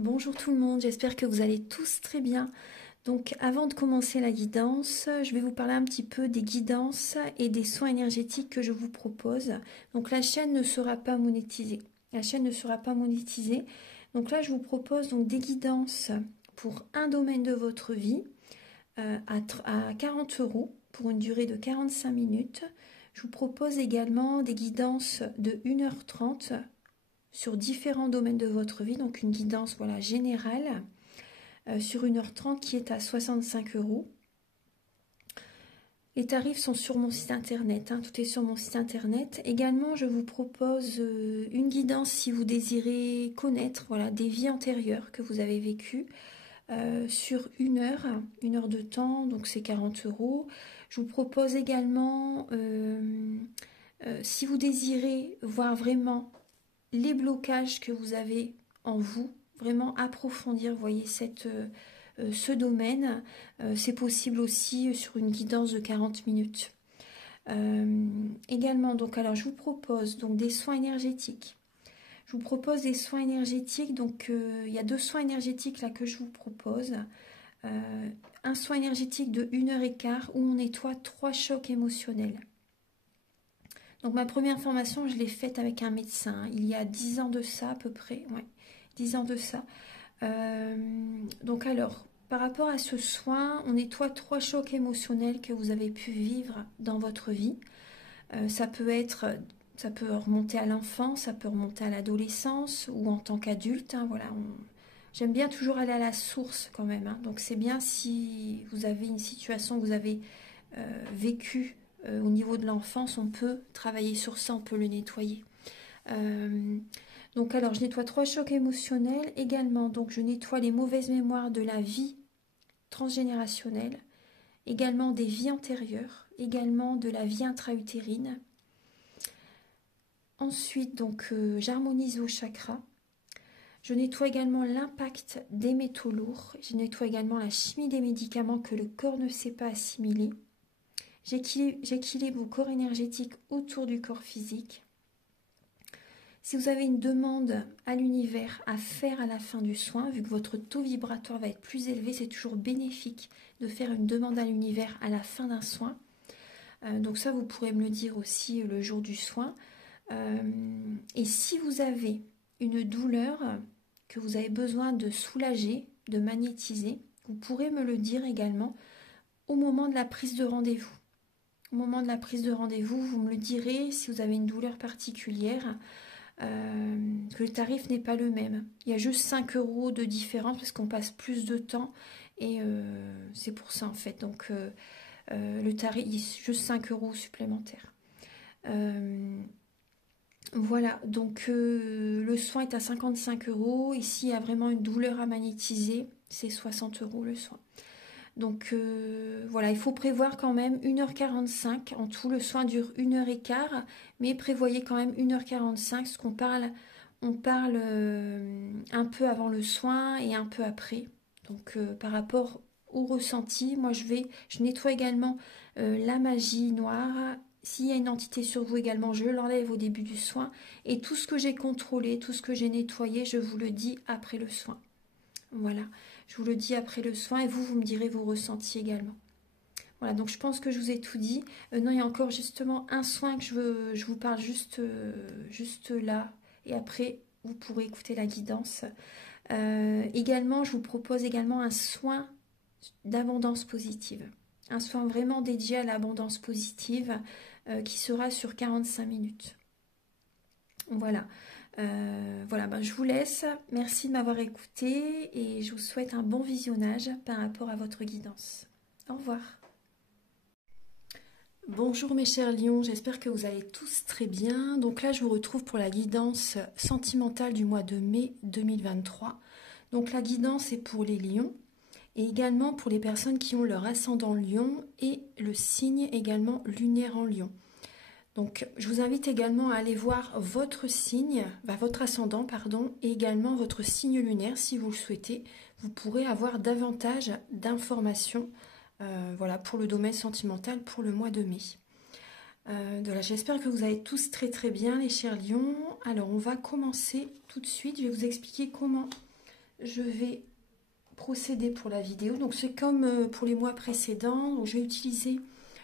Bonjour tout le monde, j'espère que vous allez tous très bien. Donc avant de commencer la guidance, je vais vous parler un petit peu des guidances et des soins énergétiques que je vous propose. Donc la chaîne ne sera pas monétisée. La chaîne ne sera pas monétisée. Donc là je vous propose donc des guidances pour un domaine de votre vie à 40 € pour une durée de 45 minutes. Je vous propose également des guidances de 1h30 sur différents domaines de votre vie, donc une guidance voilà, générale sur 1h30 qui est à 65 €. Les tarifs sont sur mon site internet, hein, tout est sur mon site internet. Également, je vous propose une guidance si vous désirez connaître voilà, des vies antérieures que vous avez vécues sur une heure de temps, donc c'est 40 €. Je vous propose également, si vous désirez voir vraiment les blocages que vous avez en vous, vraiment approfondir, vous voyez, ce domaine, c'est possible aussi sur une guidance de 40 minutes. Également, donc, alors je vous propose donc des soins énergétiques. Je vous propose des soins énergétiques, donc il y a 2 soins énergétiques là que je vous propose. Un soin énergétique de 1h15 où on nettoie 3 chocs émotionnels. Donc ma première formation, je l'ai faite avec un médecin, il y a 10 ans de ça à peu près, ouais, 10 ans de ça. Donc alors, par rapport à ce soin, on nettoie 3 chocs émotionnels que vous avez pu vivre dans votre vie. Ça peut remonter à l'enfance, ça peut remonter à l'adolescence ou en tant qu'adulte, hein, voilà. J'aime bien toujours aller à la source quand même, hein. Donc c'est bien si vous avez une situation que vous avez vécue au niveau de l'enfance, on peut travailler sur ça, on peut le nettoyer. Donc alors je nettoie 3 chocs émotionnels également, donc je nettoie les mauvaises mémoires de la vie transgénérationnelle, également des vies antérieures, également de la vie intra-utérine. Ensuite donc j'harmonise vos chakras. Je nettoie également l'impact des métaux lourds. Je nettoie également la chimie des médicaments que le corps ne sait pas assimiler. J'équilibre vos corps énergétiques autour du corps physique. Si vous avez une demande à l'univers à faire à la fin du soin, vu que votre taux vibratoire va être plus élevé, c'est toujours bénéfique de faire une demande à l'univers à la fin d'un soin. Donc ça, vous pourrez me le dire aussi le jour du soin. Et si vous avez une douleur que vous avez besoin de soulager, de magnétiser, vous pourrez me le dire également au moment de la prise de rendez-vous. Au moment de la prise de rendez-vous, vous me le direz si vous avez une douleur particulière, que le tarif n'est pas le même. Il y a juste 5 € de différence parce qu'on passe plus de temps et c'est pour ça en fait. Donc le tarif, il y a juste 5 € supplémentaires. Voilà, donc le soin est à 55 €. Ici, il y a vraiment une douleur à magnétiser, c'est 60 € le soin. Donc voilà, il faut prévoir quand même 1h45. En tout, le soin dure 1h15, mais prévoyez quand même 1h45, parce qu'on parle, on parle un peu avant le soin et un peu après. Donc par rapport au ressenti, moi je nettoie également la magie noire. S'il y a une entité sur vous également, je l'enlève au début du soin. Et tout ce que j'ai contrôlé, tout ce que j'ai nettoyé, je vous le dis après le soin. Voilà, je vous le dis après le soin et vous me direz vos ressentis également. Voilà, donc je pense que je vous ai tout dit. Non, il y a encore justement un soin que je vous parle juste là. Et après, vous pourrez écouter la guidance. Également, je vous propose également un soin d'abondance positive. Un soin vraiment dédié à l'abondance positive qui sera sur 45 minutes. Voilà. Voilà, ben, je vous laisse. Merci de m'avoir écouté et je vous souhaite un bon visionnage par rapport à votre guidance. Au revoir. Bonjour mes chers lions, j'espère que vous allez tous très bien. Donc là, je vous retrouve pour la guidance sentimentale du mois de mai 2023. Donc la guidance est pour les lions et également pour les personnes qui ont leur ascendant lion et le signe également lunaire en lion. Donc, je vous invite également à aller voir votre signe, votre ascendant, pardon, et également votre signe lunaire si vous le souhaitez. Vous pourrez avoir davantage d'informations voilà, pour le domaine sentimental pour le mois de mai. Voilà, j'espère que vous allez tous très très bien les chers lions. Alors, on va commencer tout de suite. Je vais vous expliquer comment je vais procéder pour la vidéo. Donc c'est comme pour les mois précédents. Donc, je vais utiliser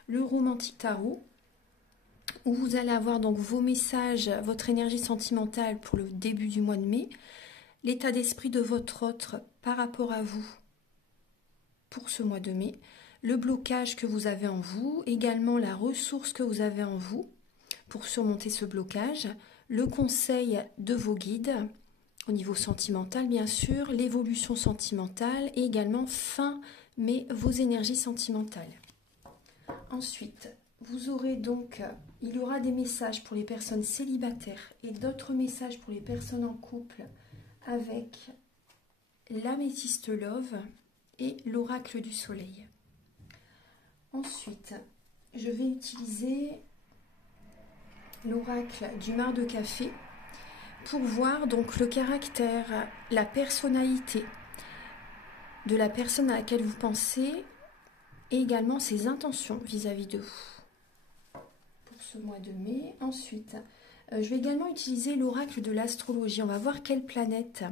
le Romantique Tarot, où vous allez avoir donc vos messages, votre énergie sentimentale pour le début du mois de mai, l'état d'esprit de votre autre par rapport à vous pour ce mois de mai, le blocage que vous avez en vous, également la ressource que vous avez en vous pour surmonter ce blocage, le conseil de vos guides au niveau sentimental bien sûr, l'évolution sentimentale et également fin mai vos énergies sentimentales. Ensuite, vous aurez donc, il y aura des messages pour les personnes célibataires et d'autres messages pour les personnes en couple avec l'améthyste love et l'oracle du soleil. Ensuite, je vais utiliser l'oracle du mar de café pour voir donc le caractère, la personnalité de la personne à laquelle vous pensez et également ses intentions vis-à-vis de vous pour ce mois de mai. Ensuite, je vais également utiliser l'oracle de l'astrologie. On va voir quelle planète,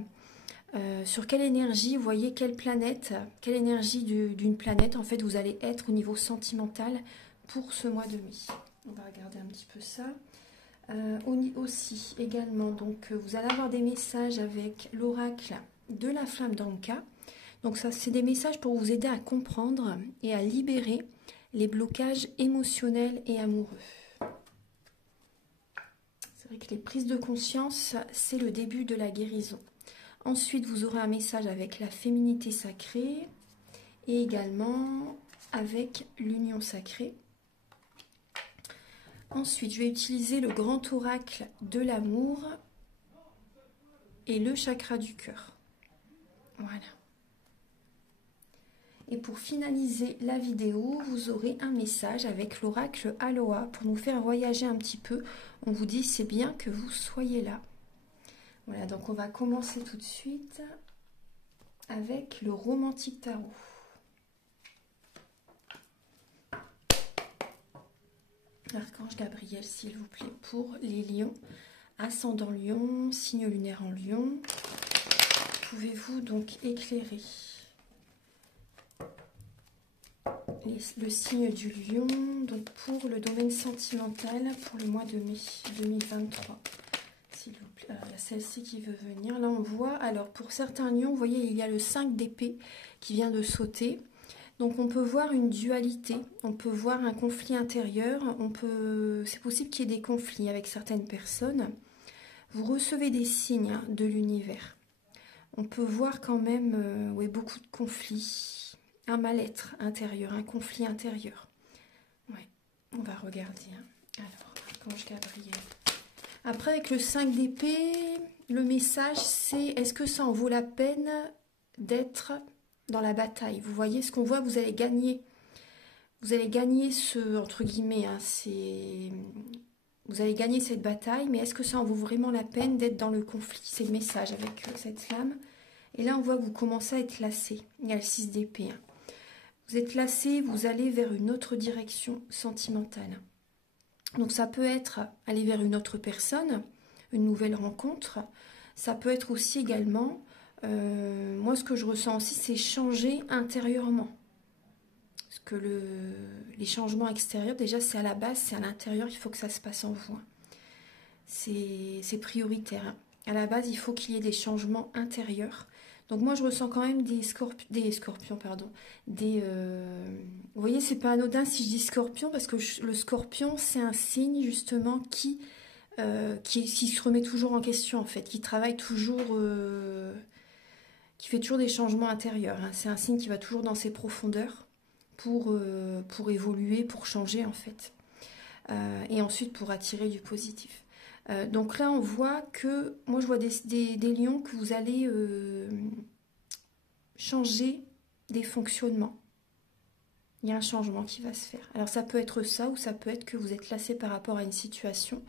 sur quelle énergie, vous voyez quelle planète, quelle énergie d'une planète en fait vous allez être au niveau sentimental pour ce mois de mai. On va regarder un petit peu ça. Aussi également, donc vous allez avoir des messages avec l'oracle de la flamme d'Anka. Donc ça, c'est des messages pour vous aider à comprendre et à libérer les blocages émotionnels et amoureux. C'est vrai que les prises de conscience, c'est le début de la guérison. Ensuite, vous aurez un message avec la féminité sacrée et également avec l'union sacrée. Ensuite, je vais utiliser le grand oracle de l'amour et le chakra du cœur. Voilà. Et pour finaliser la vidéo, vous aurez un message avec l'oracle Aloha pour nous faire voyager un petit peu. On vous dit c'est bien que vous soyez là. Voilà, donc on va commencer tout de suite avec le Romantique Tarot. Archange Gabriel, s'il vous plaît, pour les lions, ascendant lion, signe lunaire en lion. Pouvez-vous donc éclairer le signe du lion donc pour le domaine sentimental pour le mois de mai 2023, s'il vous plaît. Alors, il y a celle-ci qui veut venir. Là, on voit, alors pour certains lions, vous voyez, il y a le 5 d'épée qui vient de sauter. Donc on peut voir une dualité, on peut voir un conflit intérieur, c'est possible qu'il y ait des conflits avec certaines personnes. Vous recevez des signes de l'univers. On peut voir quand même ouais, beaucoup de conflits, un mal-être intérieur, un conflit intérieur. Ouais, on va regarder. Hein. Alors, Archange Gabriel. Après, avec le 5 d'épée, le message c'est est-ce que ça en vaut la peine d'être dans la bataille? Vous voyez ce qu'on voit, vous allez gagner. Vous allez gagner ce, entre guillemets, hein, vous allez gagner cette bataille, mais est-ce que ça en vaut vraiment la peine d'être dans le conflit? C'est le message avec cette flamme. Et là, on voit que vous commencez à être lassé. Il y a le 6 d'épée. Hein. Vous êtes lassé, vous allez vers une autre direction sentimentale. Donc ça peut être aller vers une autre personne, une nouvelle rencontre. Ça peut être aussi également... moi, ce que je ressens aussi, c'est changer intérieurement. Parce que les changements extérieurs, déjà, c'est à la base, c'est à l'intérieur, il faut que ça se passe en vous. C'est prioritaire. Hein. À la base, il faut qu'il y ait des changements intérieurs. Donc moi, je ressens quand même des scorpions, pardon. Vous voyez, c'est pas anodin si je dis scorpion, parce que le scorpion, c'est un signe, justement, qui se remet toujours en question, en fait, qui travaille toujours... qui fait toujours des changements intérieurs. Hein. C'est un signe qui va toujours dans ses profondeurs pour évoluer, pour changer en fait. Et ensuite pour attirer du positif. Donc là on voit que, moi je vois des lions que vous allez changer des fonctionnements. Il y a un changement qui va se faire. Alors ça peut être ça ou ça peut être que vous êtes lassé par rapport à une situation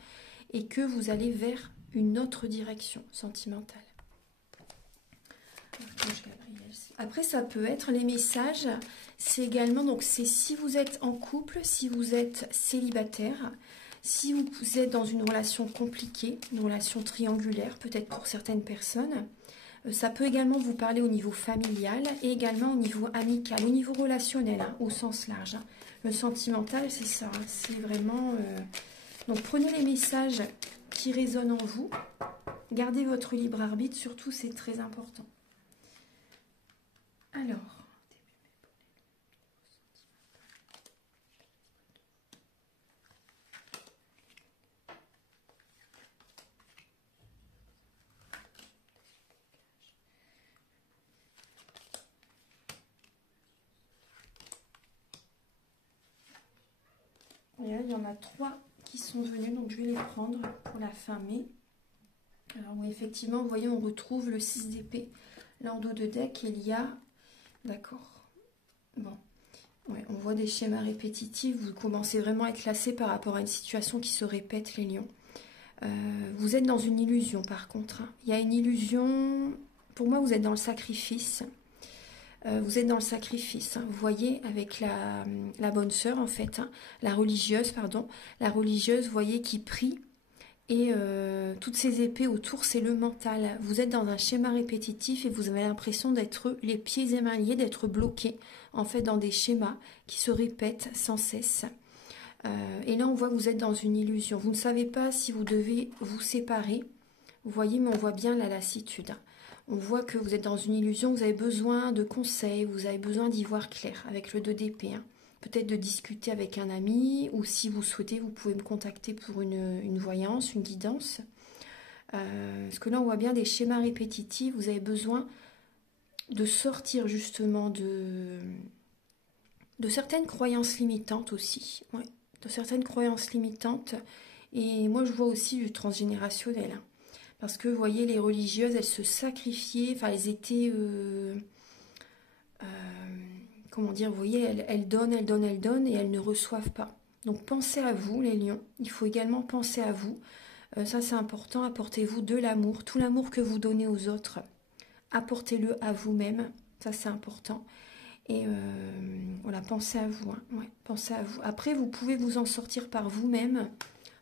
et que vous allez vers une autre direction sentimentale. Après, ça peut être les messages, c'est également, donc c'est si vous êtes en couple, si vous êtes célibataire, si vous êtes dans une relation compliquée, une relation triangulaire, peut-être pour certaines personnes, Ça peut également vous parler au niveau familial et également au niveau amical, au niveau relationnel, hein, au sens large. Hein. Le sentimental, c'est ça, hein, c'est vraiment... Donc prenez les messages qui résonnent en vous, gardez votre libre arbitre, surtout c'est très important. Alors... Et là, il y en a 3 qui sont venus, donc je vais les prendre pour la fin mai. Alors oui, effectivement, vous voyez, on retrouve le 6 d'épée. Là, en dos de deck, il y a... D'accord. Bon. Ouais, on voit des schémas répétitifs. Vous commencez vraiment à être lassé par rapport à une situation qui se répète, les lions. Vous êtes dans une illusion, par contre. Hein. Il y a une illusion... Pour moi, vous êtes dans le sacrifice. Vous êtes dans le sacrifice, hein. Vous voyez, avec la bonne sœur, en fait, hein, la religieuse, pardon, la religieuse, vous voyez, qui prie, et toutes ces épées autour, c'est le mental. Vous êtes dans un schéma répétitif et vous avez l'impression d'être les pieds et mains liés, d'être bloqué, en fait, dans des schémas qui se répètent sans cesse. Et là, on voit que vous êtes dans une illusion. Vous ne savez pas si vous devez vous séparer, vous voyez, mais on voit bien la lassitude, hein. On voit que vous êtes dans une illusion, vous avez besoin de conseils, vous avez besoin d'y voir clair avec le 2 d'épée. Hein. Peut-être de discuter avec un ami, ou si vous souhaitez, vous pouvez me contacter pour une voyance, une guidance. Parce que là, on voit bien des schémas répétitifs, vous avez besoin de sortir justement de certaines croyances limitantes aussi. Ouais, de certaines croyances limitantes. Et moi, je vois aussi du transgénérationnel. Hein. Parce que, vous voyez, les religieuses, elles se sacrifiaient, enfin, elles étaient... comment dire, vous voyez, elles donnent, elles donnent, elles donnent, et elles ne reçoivent pas. Donc, pensez à vous, les lions. Il faut également penser à vous. Ça, c'est important. Apportez-vous de l'amour. Tout l'amour que vous donnez aux autres, apportez-le à vous-même. Ça, c'est important. Et voilà, pensez à vous. Hein. Ouais, pensez à vous. Après, vous pouvez vous en sortir par vous-même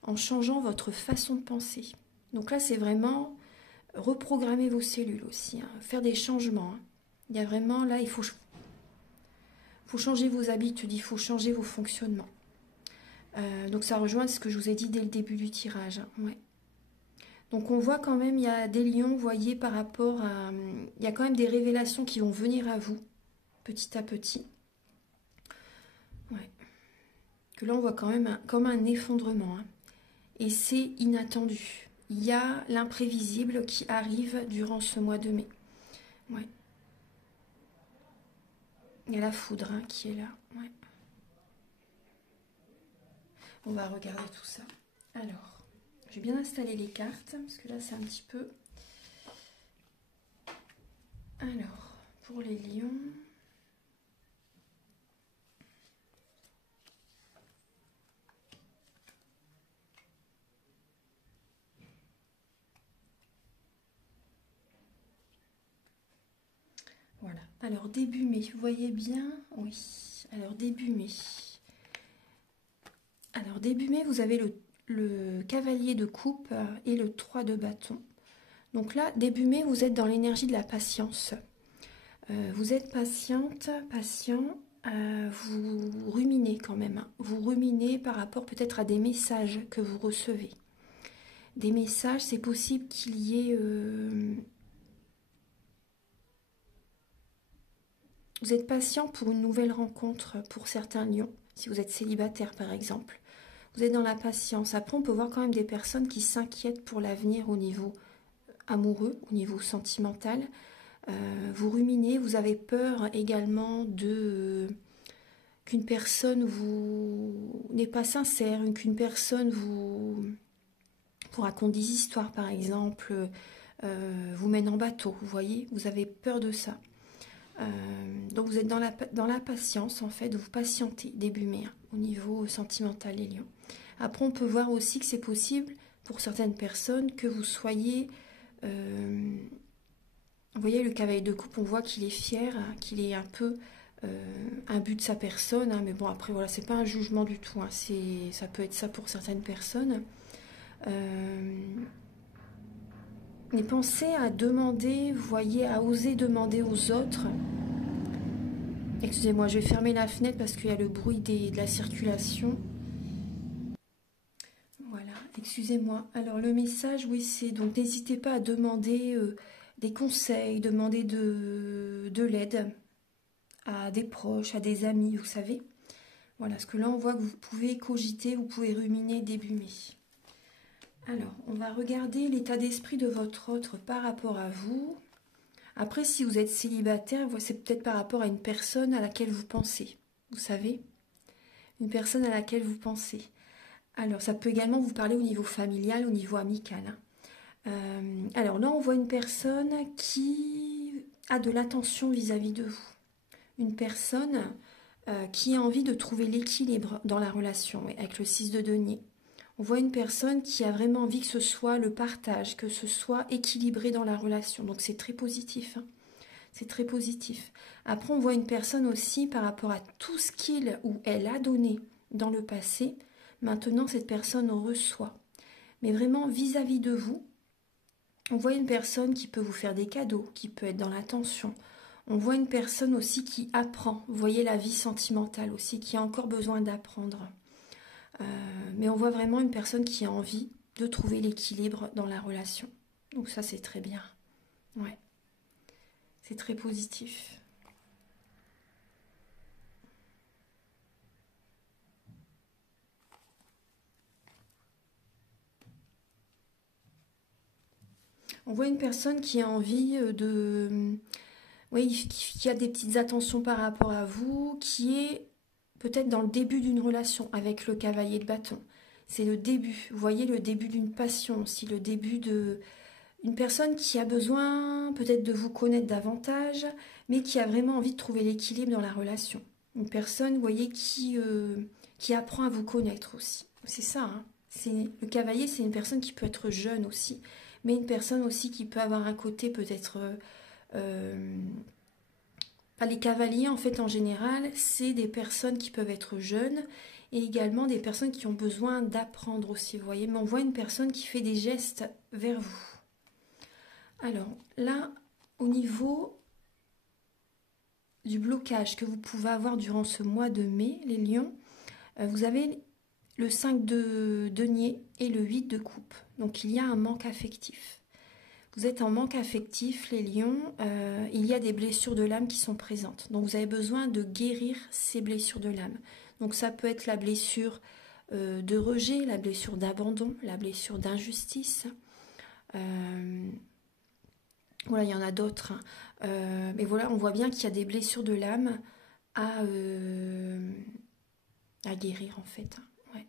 en changeant votre façon de penser. Donc là, c'est vraiment reprogrammer vos cellules aussi, hein, faire des changements. Hein. Il y a vraiment, là, il faut changer vos habitudes, il faut changer vos fonctionnements. Donc ça rejoint ce que je vous ai dit dès le début du tirage. Hein, ouais. Donc on voit quand même, il y a des lions, vous voyez, par rapport à... Il y a quand même des révélations qui vont venir à vous, petit à petit. Ouais. Que là, on voit quand même comme un effondrement. Hein. Et c'est inattendu. Il y a l'imprévisible qui arrive durant ce mois de mai. Ouais. Il y a la foudre hein, qui est là. Ouais. On va regarder tout ça. Alors, j'ai bien installé les cartes, parce que là, c'est un petit peu... Alors, pour les lions... Voilà. Alors, début mai, vous voyez bien? Oui. Alors, début mai. Alors, début mai, vous avez le cavalier de coupe et le 3 de bâton. Donc là, début mai, vous êtes dans l'énergie de la patience. Vous êtes patiente, patient, vous ruminez quand même. Hein. Vous ruminez par rapport peut-être à des messages que vous recevez. Des messages, c'est possible qu'il y ait... Vous êtes patient pour une nouvelle rencontre pour certains lions, si vous êtes célibataire par exemple. Vous êtes dans la patience. Après, on peut voir quand même des personnes qui s'inquiètent pour l'avenir au niveau amoureux, au niveau sentimental. Vous ruminez, vous avez peur également de qu'une personne n'est pas sincère, qu'une personne vous raconte des histoires par exemple, vous mène en bateau, vous voyez, vous avez peur de ça. Donc vous êtes dans la patience en fait, vous patientez début mai hein, au niveau sentimental les lions. Après on peut voir aussi que c'est possible pour certaines personnes que vous soyez... vous voyez le cavalier de coupe, on voit qu'il est fier, hein, qu'il est un peu imbu de sa personne, hein, mais bon après voilà, c'est pas un jugement du tout, hein, ça peut être ça pour certaines personnes. Et pensez à demander, vous voyez, à oser demander aux autres. Excusez-moi, je vais fermer la fenêtre parce qu'il y a le bruit de la circulation. Voilà, excusez-moi. Alors le message, oui, c'est donc n'hésitez pas à demander des conseils, demander de l'aide à des proches, à des amis, vous savez. Voilà, parce que là on voit que vous pouvez cogiter, vous pouvez ruminer début mai. Alors, on va regarder l'état d'esprit de votre autre par rapport à vous. Après, si vous êtes célibataire, c'est peut-être par rapport à une personne à laquelle vous pensez. Vous savez, une personne à laquelle vous pensez. Alors, ça peut également vous parler au niveau familial, au niveau amical. Alors là, on voit une personne qui a de l'attention vis-à-vis de vous. Une personne qui a envie de trouver l'équilibre dans la relation, avec le 6 de denier. On voit une personne qui a vraiment envie que ce soit le partage, que ce soit équilibré dans la relation. Donc c'est très positif. Hein. C'est très positif. Après, on voit une personne aussi par rapport à tout ce qu'il ou elle a donné dans le passé. Maintenant, cette personne reçoit. Mais vraiment, vis-à-vis de vous, on voit une personne qui peut vous faire des cadeaux, qui peut être dans l'attention. On voit une personne aussi qui apprend. Vous voyez la vie sentimentale aussi, qui a encore besoin d'apprendre. Mais on voit vraiment une personne qui a envie de trouver l'équilibre dans la relation. Donc ça, c'est très bien. Ouais. C'est très positif. On voit une personne qui a envie de... Oui, qui a des petites attentions par rapport à vous, qui est peut-être dans le début d'une relation avec le cavalier de bâton. C'est le début. Vous voyez, le début d'une passion aussi, le début de... Une personne qui a besoin peut-être de vous connaître davantage, mais qui a vraiment envie de trouver l'équilibre dans la relation. Une personne, vous voyez, qui apprend à vous connaître aussi. C'est ça, hein. Le cavalier, c'est une personne qui peut être jeune aussi, mais une personne aussi qui peut avoir un côté peut-être... les cavaliers, en fait, en général, c'est des personnes qui peuvent être jeunes et également des personnes qui ont besoin d'apprendre aussi, vous voyez. Mais on voit une personne qui fait des gestes vers vous. Alors là, au niveau du blocage que vous pouvez avoir durant ce mois de mai, les lions, vous avez le 5 de denier et le 8 de coupe. Donc il y a un manque affectif. Vous êtes en manque affectif, les lions, il y a des blessures de l'âme qui sont présentes. Donc vous avez besoin de guérir ces blessures de l'âme. Donc ça peut être la blessure de rejet, la blessure d'abandon, la blessure d'injustice. Voilà, il y en a d'autres. Hein. Mais voilà, on voit bien qu'il y a des blessures de l'âme à guérir en fait. Ouais.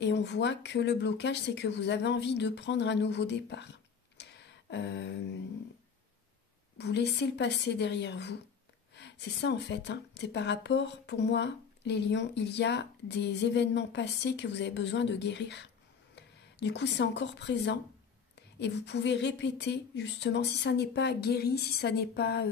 Et on voit que le blocage, c'est que vous avez envie de prendre un nouveau départ. Vous laissez le passé derrière vous. C'est ça en fait. Hein. C'est par rapport, pour moi, les lions, il y a des événements passés que vous avez besoin de guérir. Du coup, c'est encore présent. Et vous pouvez répéter, justement, si ça n'est pas guéri, si ça n'est pas...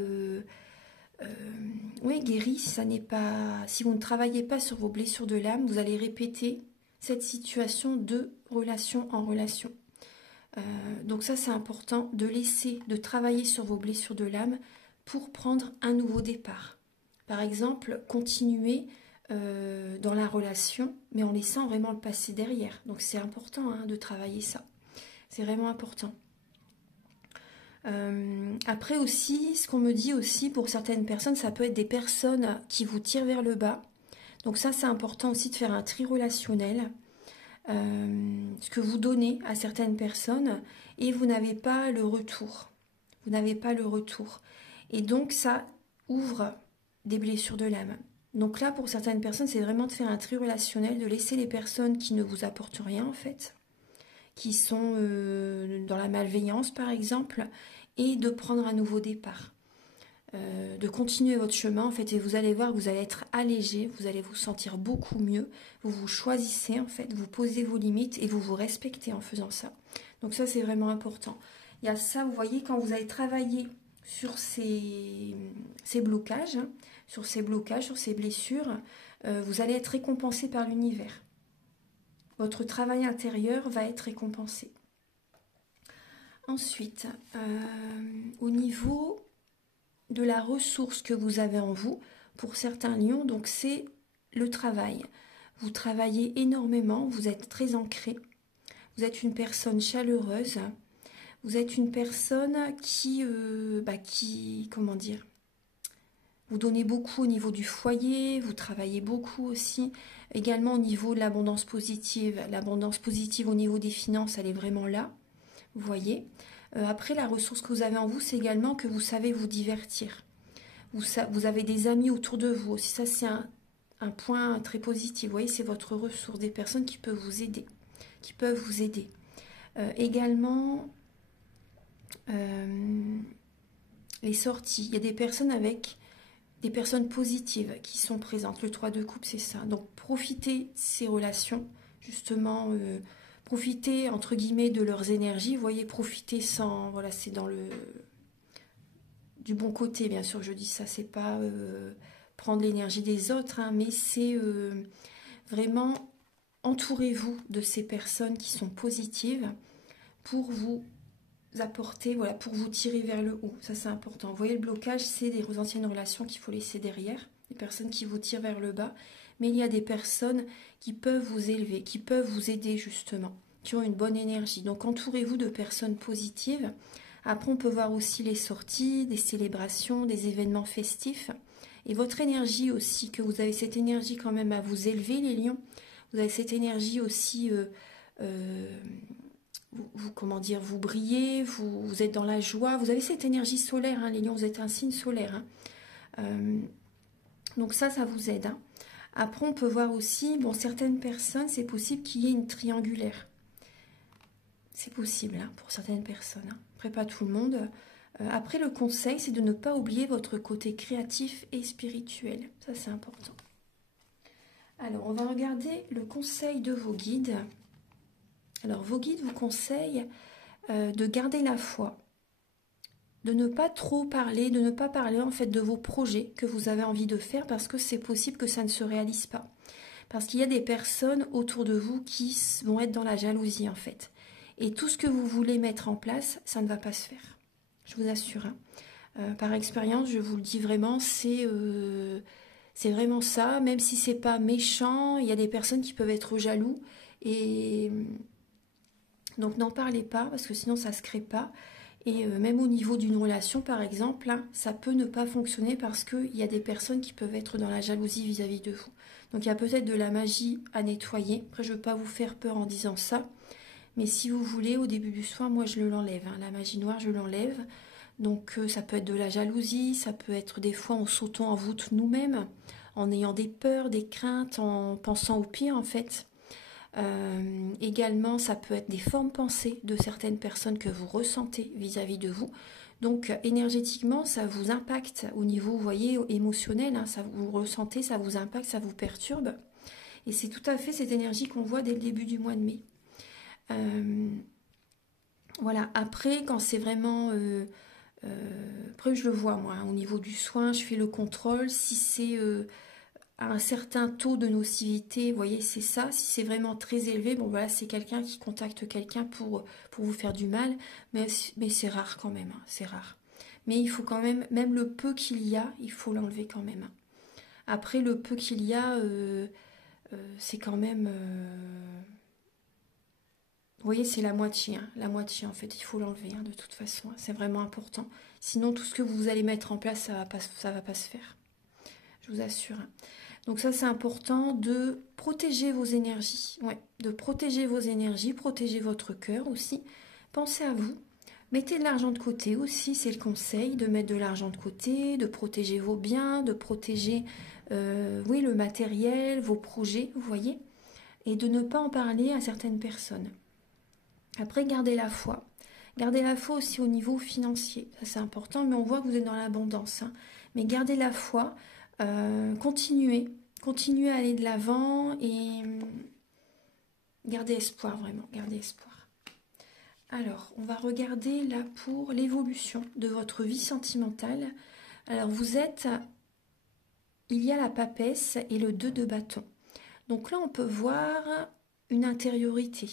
guéri, si ça n'est pas... Si vous ne travaillez pas sur vos blessures de l'âme, vous allez répéter cette situation de relation en relation. Donc ça, c'est important de laisser, de travailler sur vos blessures de l'âme pour prendre un nouveau départ. Par exemple, continuer dans la relation, mais en laissant vraiment le passé derrière. Donc c'est important hein, de travailler ça. C'est vraiment important. Après aussi, ce qu'on me dit aussi pour certaines personnes, ça peut être des personnes qui vous tirent vers le bas. Donc ça, c'est important aussi de faire un tri relationnel. Ce que vous donnez à certaines personnes et vous n'avez pas le retour. Vous n'avez pas le retour. Et donc ça ouvre des blessures de l'âme. Donc là, pour certaines personnes, c'est vraiment de faire un tri relationnel, de laisser les personnes qui ne vous apportent rien en fait, qui sont dans la malveillance par exemple, et de prendre un nouveau départ. De continuer votre chemin en fait et vous allez voir que vous allez être allégé, vous allez vous sentir beaucoup mieux, vous vous choisissez en fait, vous posez vos limites et vous vous respectez en faisant ça. Donc ça c'est vraiment important. Il y a ça, vous voyez, quand vous allez travailler sur ces blocages, hein, sur ces blessures, vous allez être récompensé par l'univers. Votre travail intérieur va être récompensé. Ensuite, au niveau de la ressource que vous avez en vous, pour certains lions, donc c'est le travail. Vous travaillez énormément, vous êtes très ancré, vous êtes une personne chaleureuse, vous êtes une personne qui, comment dire, vous donnez beaucoup au niveau du foyer, vous travaillez beaucoup aussi, également au niveau de l'abondance positive. L'abondance positive au niveau des finances, elle est vraiment là, vous voyez. Après, la ressource que vous avez en vous, c'est également que vous savez vous divertir. Vous avez des amis autour de vous aussi, ça c'est un point très positif. Vous voyez, c'est votre ressource, des personnes qui peuvent vous aider, également, les sorties. Il y a des personnes positives qui sont présentes. Le 3 de coupe, c'est ça. Donc, profitez de ces relations, justement, profitez, entre guillemets, de leurs énergies. Vous voyez, profitez sans... Voilà, c'est dans le... Du bon côté, bien sûr, je dis ça, c'est pas prendre l'énergie des autres, hein, mais c'est vraiment entourez-vous de ces personnes qui sont positives pour vous apporter, voilà, pour vous tirer vers le haut. Ça, c'est important. Vous voyez, le blocage, c'est des anciennes relations qu'il faut laisser derrière, des personnes qui vous tirent vers le bas, mais il y a des personnes qui peuvent vous élever, qui peuvent vous aider justement, qui ont une bonne énergie. Donc, entourez-vous de personnes positives. Après, on peut voir aussi les sorties, des célébrations, des événements festifs. Et votre énergie aussi, que vous avez cette énergie quand même à vous élever, les lions. Vous avez cette énergie aussi... comment dire, vous brillez, vous êtes dans la joie, vous avez cette énergie solaire, hein, les lions, vous êtes un signe solaire. Hein. Donc ça vous aide. Hein. Après, on peut voir aussi, bon, certaines personnes, c'est possible qu'il y ait une triangulaire. C'est possible hein, pour certaines personnes. Hein. Après, pas tout le monde. Après, le conseil, c'est de ne pas oublier votre côté créatif et spirituel. Ça, c'est important. Alors, on va regarder le conseil de vos guides. Alors, vos guides vous conseillent de garder la foi, de ne pas trop parler, de ne pas parler en fait de vos projets que vous avez envie de faire parce que c'est possible que ça ne se réalise pas. Parce qu'il y a des personnes autour de vous qui vont être dans la jalousie en fait. Et tout ce que vous voulez mettre en place, ça ne va pas se faire. Je vous assure. Hein. Par expérience, je vous le dis vraiment, c'est vraiment ça. Même si c'est pas méchant, il y a des personnes qui peuvent être jaloux et donc n'en parlez pas parce que sinon ça ne se crée pas. Et même au niveau d'une relation par exemple, hein, ça peut ne pas fonctionner parce qu'il y a des personnes qui peuvent être dans la jalousie vis-à-vis de vous. Donc il y a peut-être de la magie à nettoyer. Après je ne veux pas vous faire peur en disant ça. Mais si vous voulez, au début du soin, moi je l'enlève. Hein. La magie noire, je l'enlève. Donc ça peut être de la jalousie, ça peut être des fois en sautant en voûte nous-mêmes, en ayant des peurs, des craintes, en pensant au pire en fait. Également, ça peut être des formes pensées de certaines personnes que vous ressentez vis-à-vis de vous. Donc, énergétiquement, ça vous impacte au niveau, vous voyez, émotionnel. Hein, ça vous ressentez, ça vous impacte, ça vous perturbe. Et c'est tout à fait cette énergie qu'on voit dès le début du mois de mai. Voilà. Après, quand c'est vraiment... après, je le vois, moi, hein, au niveau du soin, je fais le contrôle. Si c'est... à un certain taux de nocivité, vous voyez, c'est ça. Si c'est vraiment très élevé, bon voilà, c'est quelqu'un qui contacte quelqu'un pour vous faire du mal, mais c'est rare quand même, hein, c'est rare. Mais il faut quand même le peu qu'il y a, il faut l'enlever quand même. Après, le peu qu'il y a, c'est quand même... vous voyez, c'est la moitié en fait, il faut l'enlever hein, de toute façon, hein, c'est vraiment important. Sinon, tout ce que vous allez mettre en place, ça va pas se faire. Je vous assure. Hein. Donc ça, c'est important de protéger vos énergies. Ouais, de protéger vos énergies, protéger votre cœur aussi. Pensez à vous. Mettez de l'argent de côté aussi, c'est le conseil, de mettre de l'argent de côté, de protéger vos biens, de protéger oui, le matériel, vos projets, vous voyez, et de ne pas en parler à certaines personnes. Après, gardez la foi. Gardez la foi aussi au niveau financier. Ça, c'est important, mais on voit que vous êtes dans l'abondance. Hein. Mais gardez la foi. Continuez à aller de l'avant et gardez espoir, vraiment, gardez espoir. Alors, on va regarder là pour l'évolution de votre vie sentimentale. Alors, il y a la papesse et le 2 de bâton. Donc là, on peut voir une intériorité,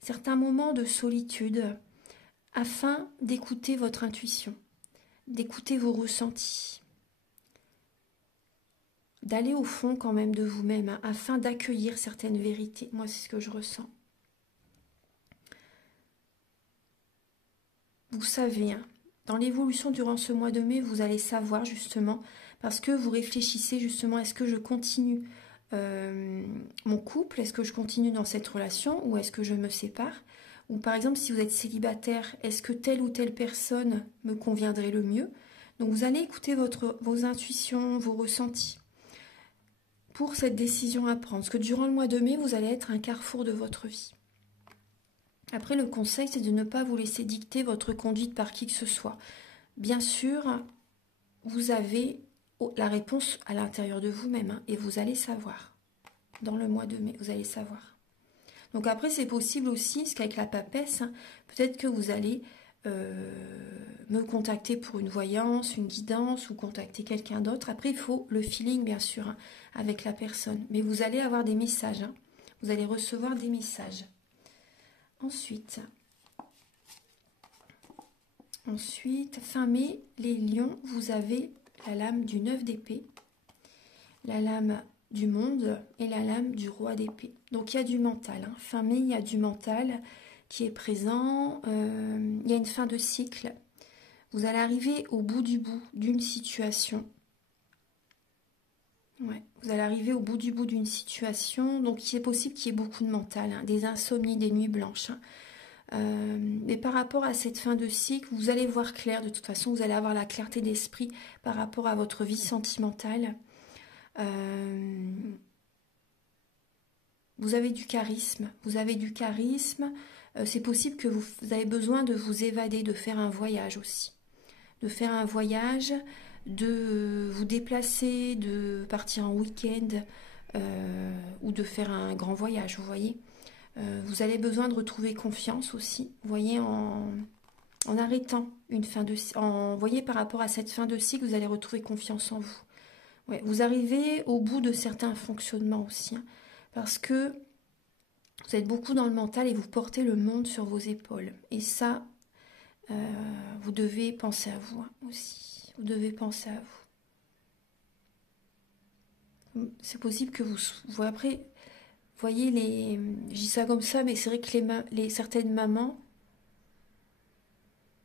certains moments de solitude, afin d'écouter votre intuition, d'écouter vos ressentis, d'aller au fond quand même de vous-même, hein, afin d'accueillir certaines vérités. Moi, c'est ce que je ressens. Vous savez, hein, dans l'évolution durant ce mois de mai, vous allez savoir justement, parce que vous réfléchissez justement, est-ce que je continue mon couple, est-ce que je continue dans cette relation ou est-ce que je me sépare? Ou par exemple, si vous êtes célibataire, est-ce que telle ou telle personne me conviendrait le mieux? Donc vous allez écouter vos intuitions, vos ressentis pour cette décision à prendre. Parce que durant le mois de mai, vous allez être un carrefour de votre vie. Après, le conseil, c'est de ne pas vous laisser dicter votre conduite par qui que ce soit. Bien sûr, vous avez la réponse à l'intérieur de vous-même, hein, et vous allez savoir. Dans le mois de mai, vous allez savoir. Donc après, c'est possible aussi, parce qu'avec la papesse, hein, peut-être que vous allez me contacter pour une voyance, une guidance, ou contacter quelqu'un d'autre. Après, il faut le feeling, bien sûr, hein, avec la personne. Mais vous allez avoir des messages. Hein. Vous allez recevoir des messages. Ensuite, fin mai, les lions, vous avez la lame du 9 d'épée, la lame du monde et la lame du roi d'épée. Donc il y a du mental. Hein. Fin mai, il y a du mental qui est présent. Il y a une fin de cycle. Vous allez arriver au bout du bout d'une situation. Ouais, vous allez arriver au bout du bout d'une situation. Donc il est possible qu'il y ait beaucoup de mental, hein, des insomnies, des nuits blanches. Hein. Mais par rapport à cette fin de cycle, vous allez voir clair. De toute façon, vous allez avoir la clarté d'esprit par rapport à votre vie sentimentale. Vous avez du charisme. Vous avez du charisme. C'est possible que vous avez besoin de vous évader, de faire un voyage aussi. De faire un voyage, de vous déplacer, de partir en week-end ou de faire un grand voyage, vous voyez. Vous avez besoin de retrouver confiance aussi, vous voyez, en arrêtant une fin de cycle. Vous voyez, par rapport à cette fin de cycle, vous allez retrouver confiance en vous. Ouais, vous arrivez au bout de certains fonctionnements aussi, hein, parce que vous êtes beaucoup dans le mental et vous portez le monde sur vos épaules. Et ça, vous devez penser à vous, hein, aussi. Vous devez penser à vous. C'est possible que vous après, voyez, je dis ça comme ça, mais c'est vrai que certaines mamans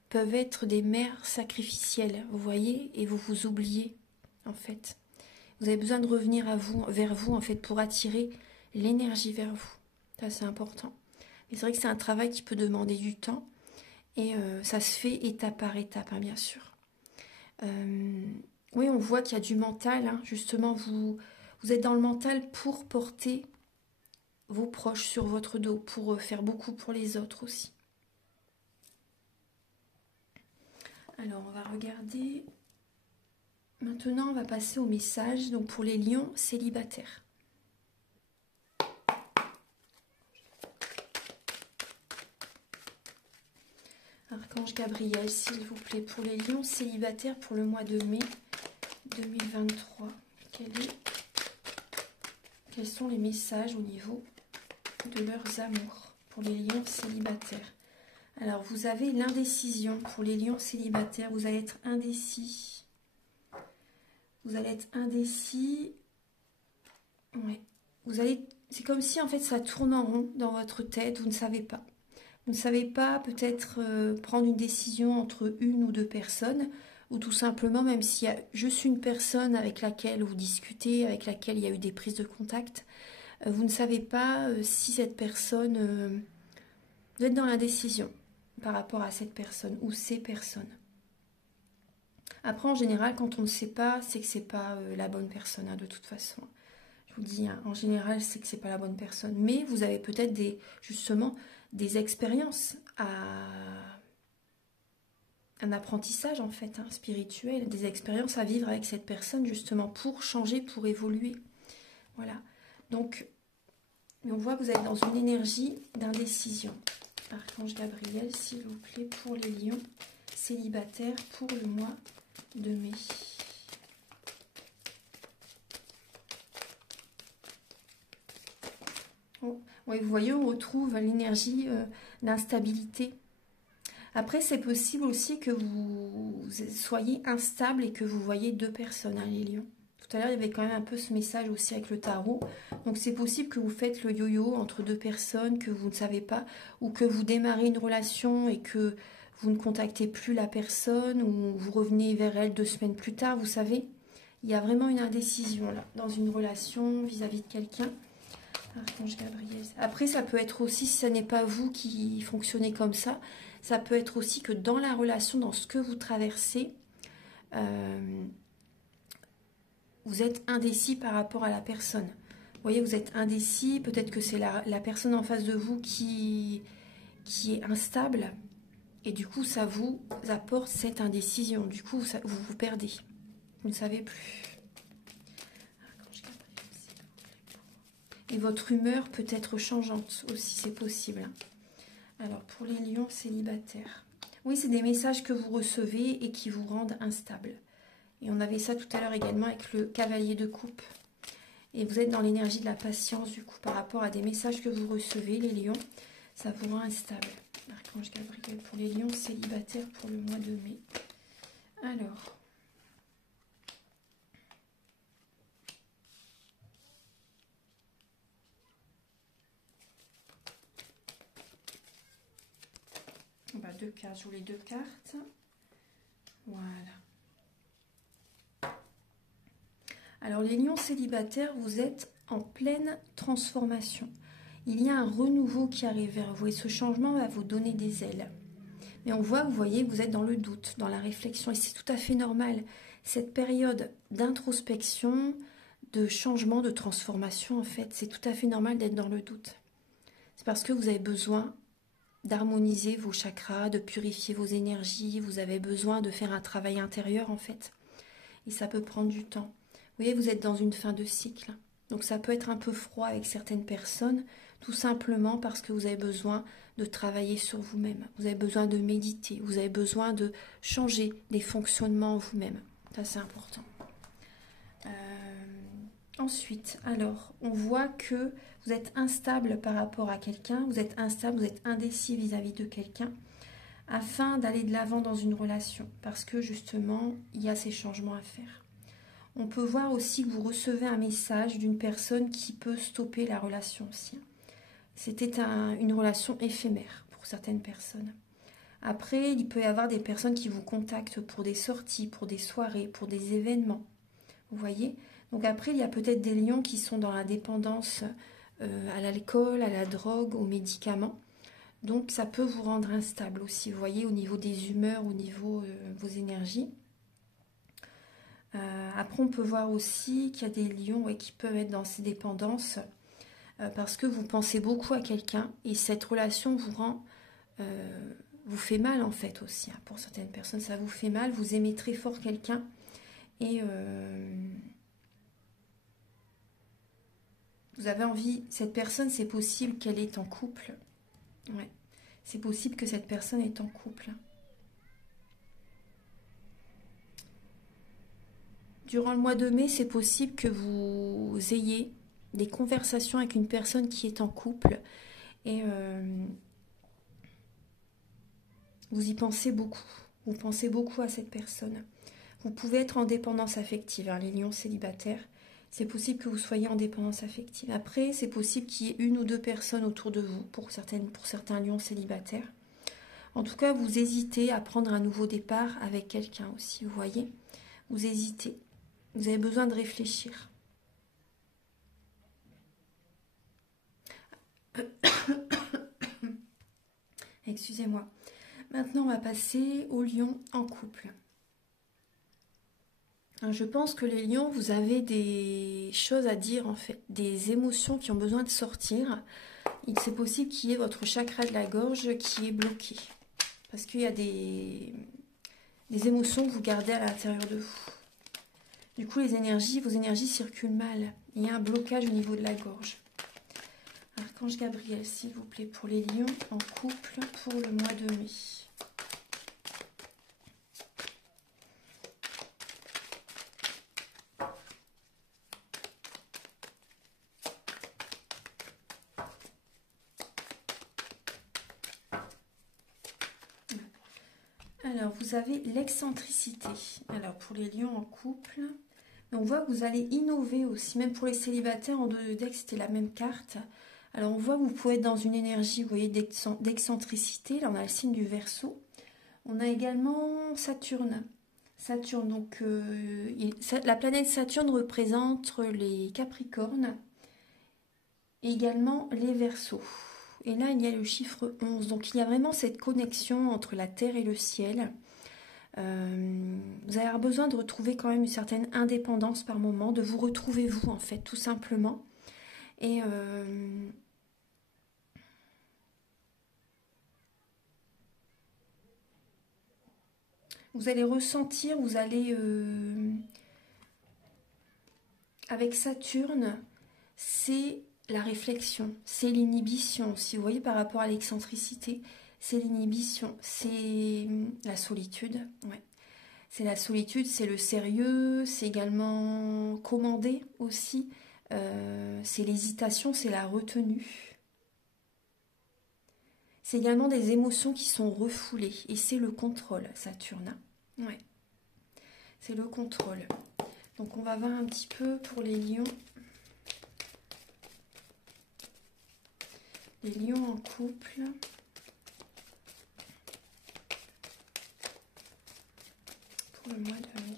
peuvent être des mères sacrificielles, vous voyez, et vous vous oubliez, en fait. Vous avez besoin de revenir vers vous, en fait, pour attirer l'énergie vers vous. Ça, c'est important. Mais c'est vrai que c'est un travail qui peut demander du temps, et ça se fait étape par étape, hein, bien sûr. Oui, on voit qu'il y a du mental, hein, justement, vous êtes dans le mental pour porter vos proches sur votre dos, pour faire beaucoup pour les autres aussi. Alors, on va regarder. Maintenant, on va passer au message. Donc, pour les lions célibataires. Archange Gabriel, s'il vous plaît, pour les lions célibataires pour le mois de mai 2023. Quels sont les messages au niveau de leurs amours pour les lions célibataires? Alors, vous avez l'indécision pour les lions célibataires. Vous allez être indécis. Vous allez être indécis. Ouais. C'est comme si, en fait, ça tourne en rond dans votre tête. Vous ne savez pas. Vous ne savez pas peut-être prendre une décision entre une ou deux personnes. Ou tout simplement, même s'il y a juste une personne avec laquelle vous discutez, avec laquelle il y a eu des prises de contact, vous ne savez pas si cette personne... vous êtes dans l'indécision par rapport à cette personne ou ces personnes. Après, en général, quand on ne sait pas, c'est que c'est pas la bonne personne, hein, de toute façon. Je vous dis, hein, en général, c'est que c'est pas la bonne personne. Mais vous avez peut-être justement des expériences un apprentissage, en fait, hein, spirituel, des expériences à vivre avec cette personne, justement, pour changer, pour évoluer. Voilà. Donc, on voit que vous êtes dans une énergie d'indécision. Archange Gabriel, s'il vous plaît, pour les lions célibataires pour le mois de mai. Oh, oui, vous voyez, on retrouve l'énergie d'instabilité. Après, c'est possible aussi que vous soyez instable et que vous voyez deux personnes, hein, les lions. Tout à l'heure, il y avait quand même un peu ce message aussi avec le tarot. Donc, c'est possible que vous faites le yo-yo entre deux personnes que vous ne savez pas, ou que vous démarrez une relation et que vous ne contactez plus la personne, ou vous revenez vers elle 2 semaines plus tard, vous savez. Il y a vraiment une indécision là, dans une relation vis-à-vis de quelqu'un. Archange Gabriel. Après, ça peut être aussi, si ce n'est pas vous qui fonctionnez comme ça peut être aussi que dans la relation, dans ce que vous traversez, vous êtes indécis par rapport à la personne. Vous voyez, vous êtes indécis, peut-être que c'est la personne en face de vous qui est instable, et du coup, ça vous apporte cette indécision. Du coup, vous vous perdez. Vous ne savez plus. Et votre humeur peut être changeante aussi, c'est possible. Alors, pour les lions célibataires. Oui, c'est des messages que vous recevez et qui vous rendent instable. Et on avait ça tout à l'heure également avec le cavalier de coupe. Et vous êtes dans l'énergie de la patience, du coup, par rapport à des messages que vous recevez, les lions. Ça vous rend instable. Archange Gabriel pour les lions célibataires pour le mois de mai. Alors... bah, 2 cartes, je voulais 2 cartes. Voilà. Alors les lions célibataires, vous êtes en pleine transformation. Il y a un renouveau qui arrive vers vous et ce changement va vous donner des ailes. Mais on voit, vous voyez, vous êtes dans le doute, dans la réflexion et c'est tout à fait normal. Cette période d'introspection, de changement, de transformation, en fait, c'est tout à fait normal d'être dans le doute. C'est parce que vous avez besoin d'harmoniser vos chakras, de purifier vos énergies, vous avez besoin de faire un travail intérieur en fait. Et ça peut prendre du temps. Vous voyez, vous êtes dans une fin de cycle. Donc ça peut être un peu froid avec certaines personnes, tout simplement parce que vous avez besoin de travailler sur vous-même. Vous avez besoin de méditer, vous avez besoin de changer des fonctionnements vous-même. Ça c'est important. Ensuite, alors, on voit que vous êtes instable par rapport à quelqu'un, vous êtes instable, vous êtes indécis vis-à-vis de quelqu'un, afin d'aller de l'avant dans une relation, parce que justement, il y a ces changements à faire. On peut voir aussi que vous recevez un message d'une personne qui peut stopper la relation aussi. C'était une relation éphémère pour certaines personnes. Après, il peut y avoir des personnes qui vous contactent pour des sorties, pour des soirées, pour des événements. Vous voyez ? Donc après, il y a peut-être des lions qui sont dans la dépendance à l'alcool, à la drogue, aux médicaments. Donc ça peut vous rendre instable aussi, vous voyez, au niveau des humeurs, au niveau de vos énergies. Après, on peut voir aussi qu'il y a des lions qui peuvent être dans ces dépendances parce que vous pensez beaucoup à quelqu'un et cette relation vous fait mal en fait aussi. Hein. Pour certaines personnes, ça vous fait mal. Vous aimez très fort quelqu'un et vous avez envie. Cette personne, c'est possible qu'elle est en couple. Ouais, c'est possible que cette personne est en couple. Durant le mois de mai, c'est possible que vous ayez des conversations avec une personne qui est en couple et vous y pensez beaucoup. Vous pensez beaucoup à cette personne. Vous pouvez être en dépendance affective, hein, les lions célibataires. C'est possible que vous soyez en dépendance affective. Après, c'est possible qu'il y ait 1 ou 2 personnes autour de vous pour certains lions célibataires. En tout cas, vous hésitez à prendre un nouveau départ avec quelqu'un aussi, vous voyez. Vous hésitez. Vous avez besoin de réfléchir. Excusez-moi. Maintenant, on va passer aux lions en couple. Je pense que les lions, vous avez des choses à dire en fait, des émotions qui ont besoin de sortir. C'est possible qu'il y ait votre chakra de la gorge qui est bloqué. Parce qu'il y a des émotions que vous gardez à l'intérieur de vous. Du coup, vos énergies circulent mal. Il y a un blocage au niveau de la gorge. Archange Gabriel, s'il vous plaît, pour les lions en couple pour le mois de mai. Alors, vous avez l'excentricité. Alors, pour les lions en couple, on voit que vous allez innover aussi. Même pour les célibataires, en 2 decks, c'était la même carte. Alors, on voit que vous pouvez être dans une énergie, vous voyez, d'excentricité. Là, on a le signe du Verseau. On a également Saturne. Saturne, donc, la planète Saturne représente les Capricornes et également les Verseaux. Et là, il y a le chiffre 11. Donc, il y a vraiment cette connexion entre la terre et le ciel. Vous allez avoir besoin de retrouver quand même une certaine indépendance par moment, de vous retrouver vous, en fait, tout simplement. Et vous allez ressentir, vous allez... avec Saturne, c'est la réflexion, c'est l'inhibition. Si vous voyez par rapport à l'excentricité, c'est l'inhibition, c'est la solitude. Ouais. C'est la solitude, c'est le sérieux, c'est également commander aussi. C'est l'hésitation, c'est la retenue. C'est également des émotions qui sont refoulées. Et c'est le contrôle, Saturne. Ouais. C'est le contrôle. Donc on va voir un petit peu pour les lions. Les lions en couple. Pour le mois de mai.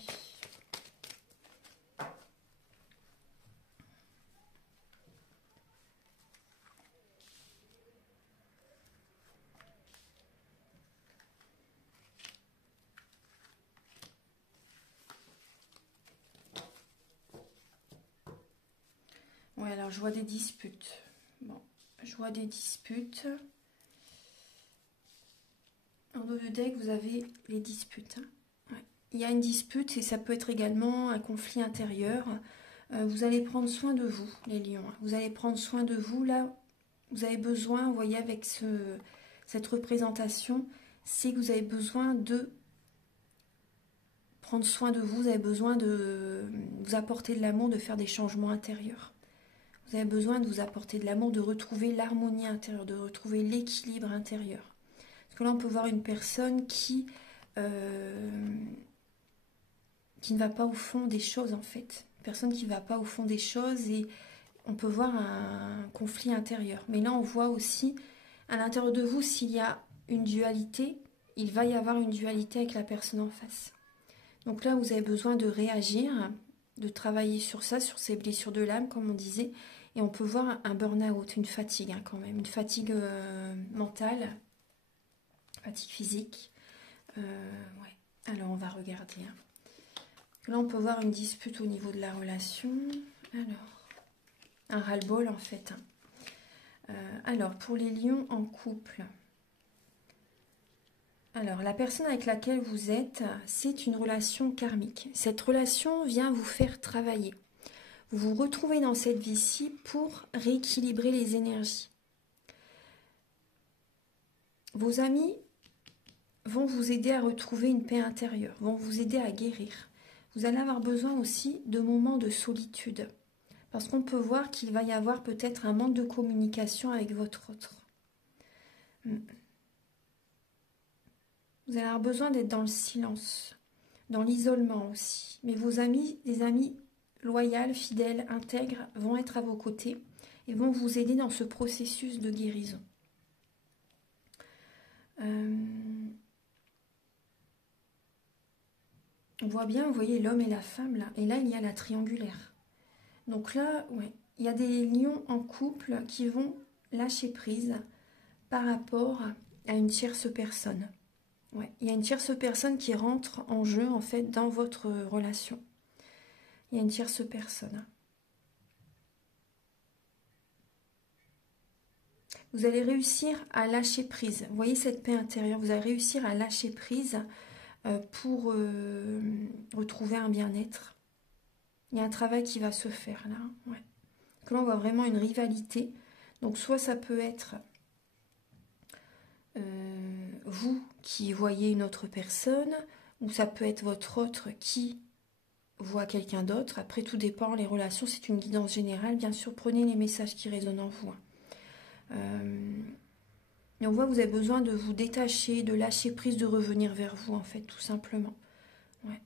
Ouais, alors je vois des disputes. Bon, je vois des disputes. En dos de deck, vous avez les disputes. Hein. Ouais. Il y a une dispute et ça peut être également un conflit intérieur. Vous allez prendre soin de vous, les lions. Vous allez prendre soin de vous. Là, vous avez besoin, vous voyez, avec cette représentation, c'est que vous avez besoin de prendre soin de vous. Vous avez besoin de vous apporter de l'amour, de faire des changements intérieurs. Vous avez besoin de vous apporter de l'amour, de retrouver l'harmonie intérieure, de retrouver l'équilibre intérieur. Parce que là, on peut voir une personne qui ne va pas au fond des choses, en fait. Une personne qui ne va pas au fond des choses et on peut voir un conflit intérieur. Mais là, on voit aussi, à l'intérieur de vous, s'il y a une dualité, il va y avoir une dualité avec la personne en face. Donc là, vous avez besoin de réagir, de travailler sur ça, sur ces blessures de l'âme, comme on disait. Et on peut voir un burn-out, une fatigue hein, quand même, une fatigue mentale, fatigue physique. Ouais. Alors on va regarder. Hein. Là on peut voir une dispute au niveau de la relation. Alors, un ras-le-bol en fait. Hein. Alors pour les lions en couple. Alors la personne avec laquelle vous êtes, c'est une relation karmique. Cette relation vient vous faire travailler. Vous vous retrouvez dans cette vie-ci pour rééquilibrer les énergies. Vos amis vont vous aider à retrouver une paix intérieure, vont vous aider à guérir. Vous allez avoir besoin aussi de moments de solitude. Parce qu'on peut voir qu'il va y avoir peut-être un manque de communication avec votre autre. Vous allez avoir besoin d'être dans le silence, dans l'isolement aussi. Mais vos amis, des amis loyaux, fidèles, intègres, vont être à vos côtés et vont vous aider dans ce processus de guérison. On voit bien, vous voyez, l'homme et la femme, là. Et là, il y a la triangulaire. Donc là, ouais, il y a des lions en couple qui vont lâcher prise par rapport à une tierce personne. Ouais, il y a une tierce personne qui rentre en jeu, en fait, dans votre relation. Il y a une tierce personne. Vous allez réussir à lâcher prise. Vous voyez cette paix intérieure, vous allez réussir à lâcher prise pour retrouver un bien-être. Il y a un travail qui va se faire là. Ouais. Donc là, on voit vraiment une rivalité. Donc soit ça peut être vous qui voyez une autre personne, ou ça peut être votre autre qui voit quelqu'un d'autre. Après, tout dépend, les relations, c'est une guidance générale. Bien sûr, prenez les messages qui résonnent en vous. Et on voit que vous avez besoin de vous détacher, de lâcher prise, de revenir vers vous, en fait, tout simplement. Ouais.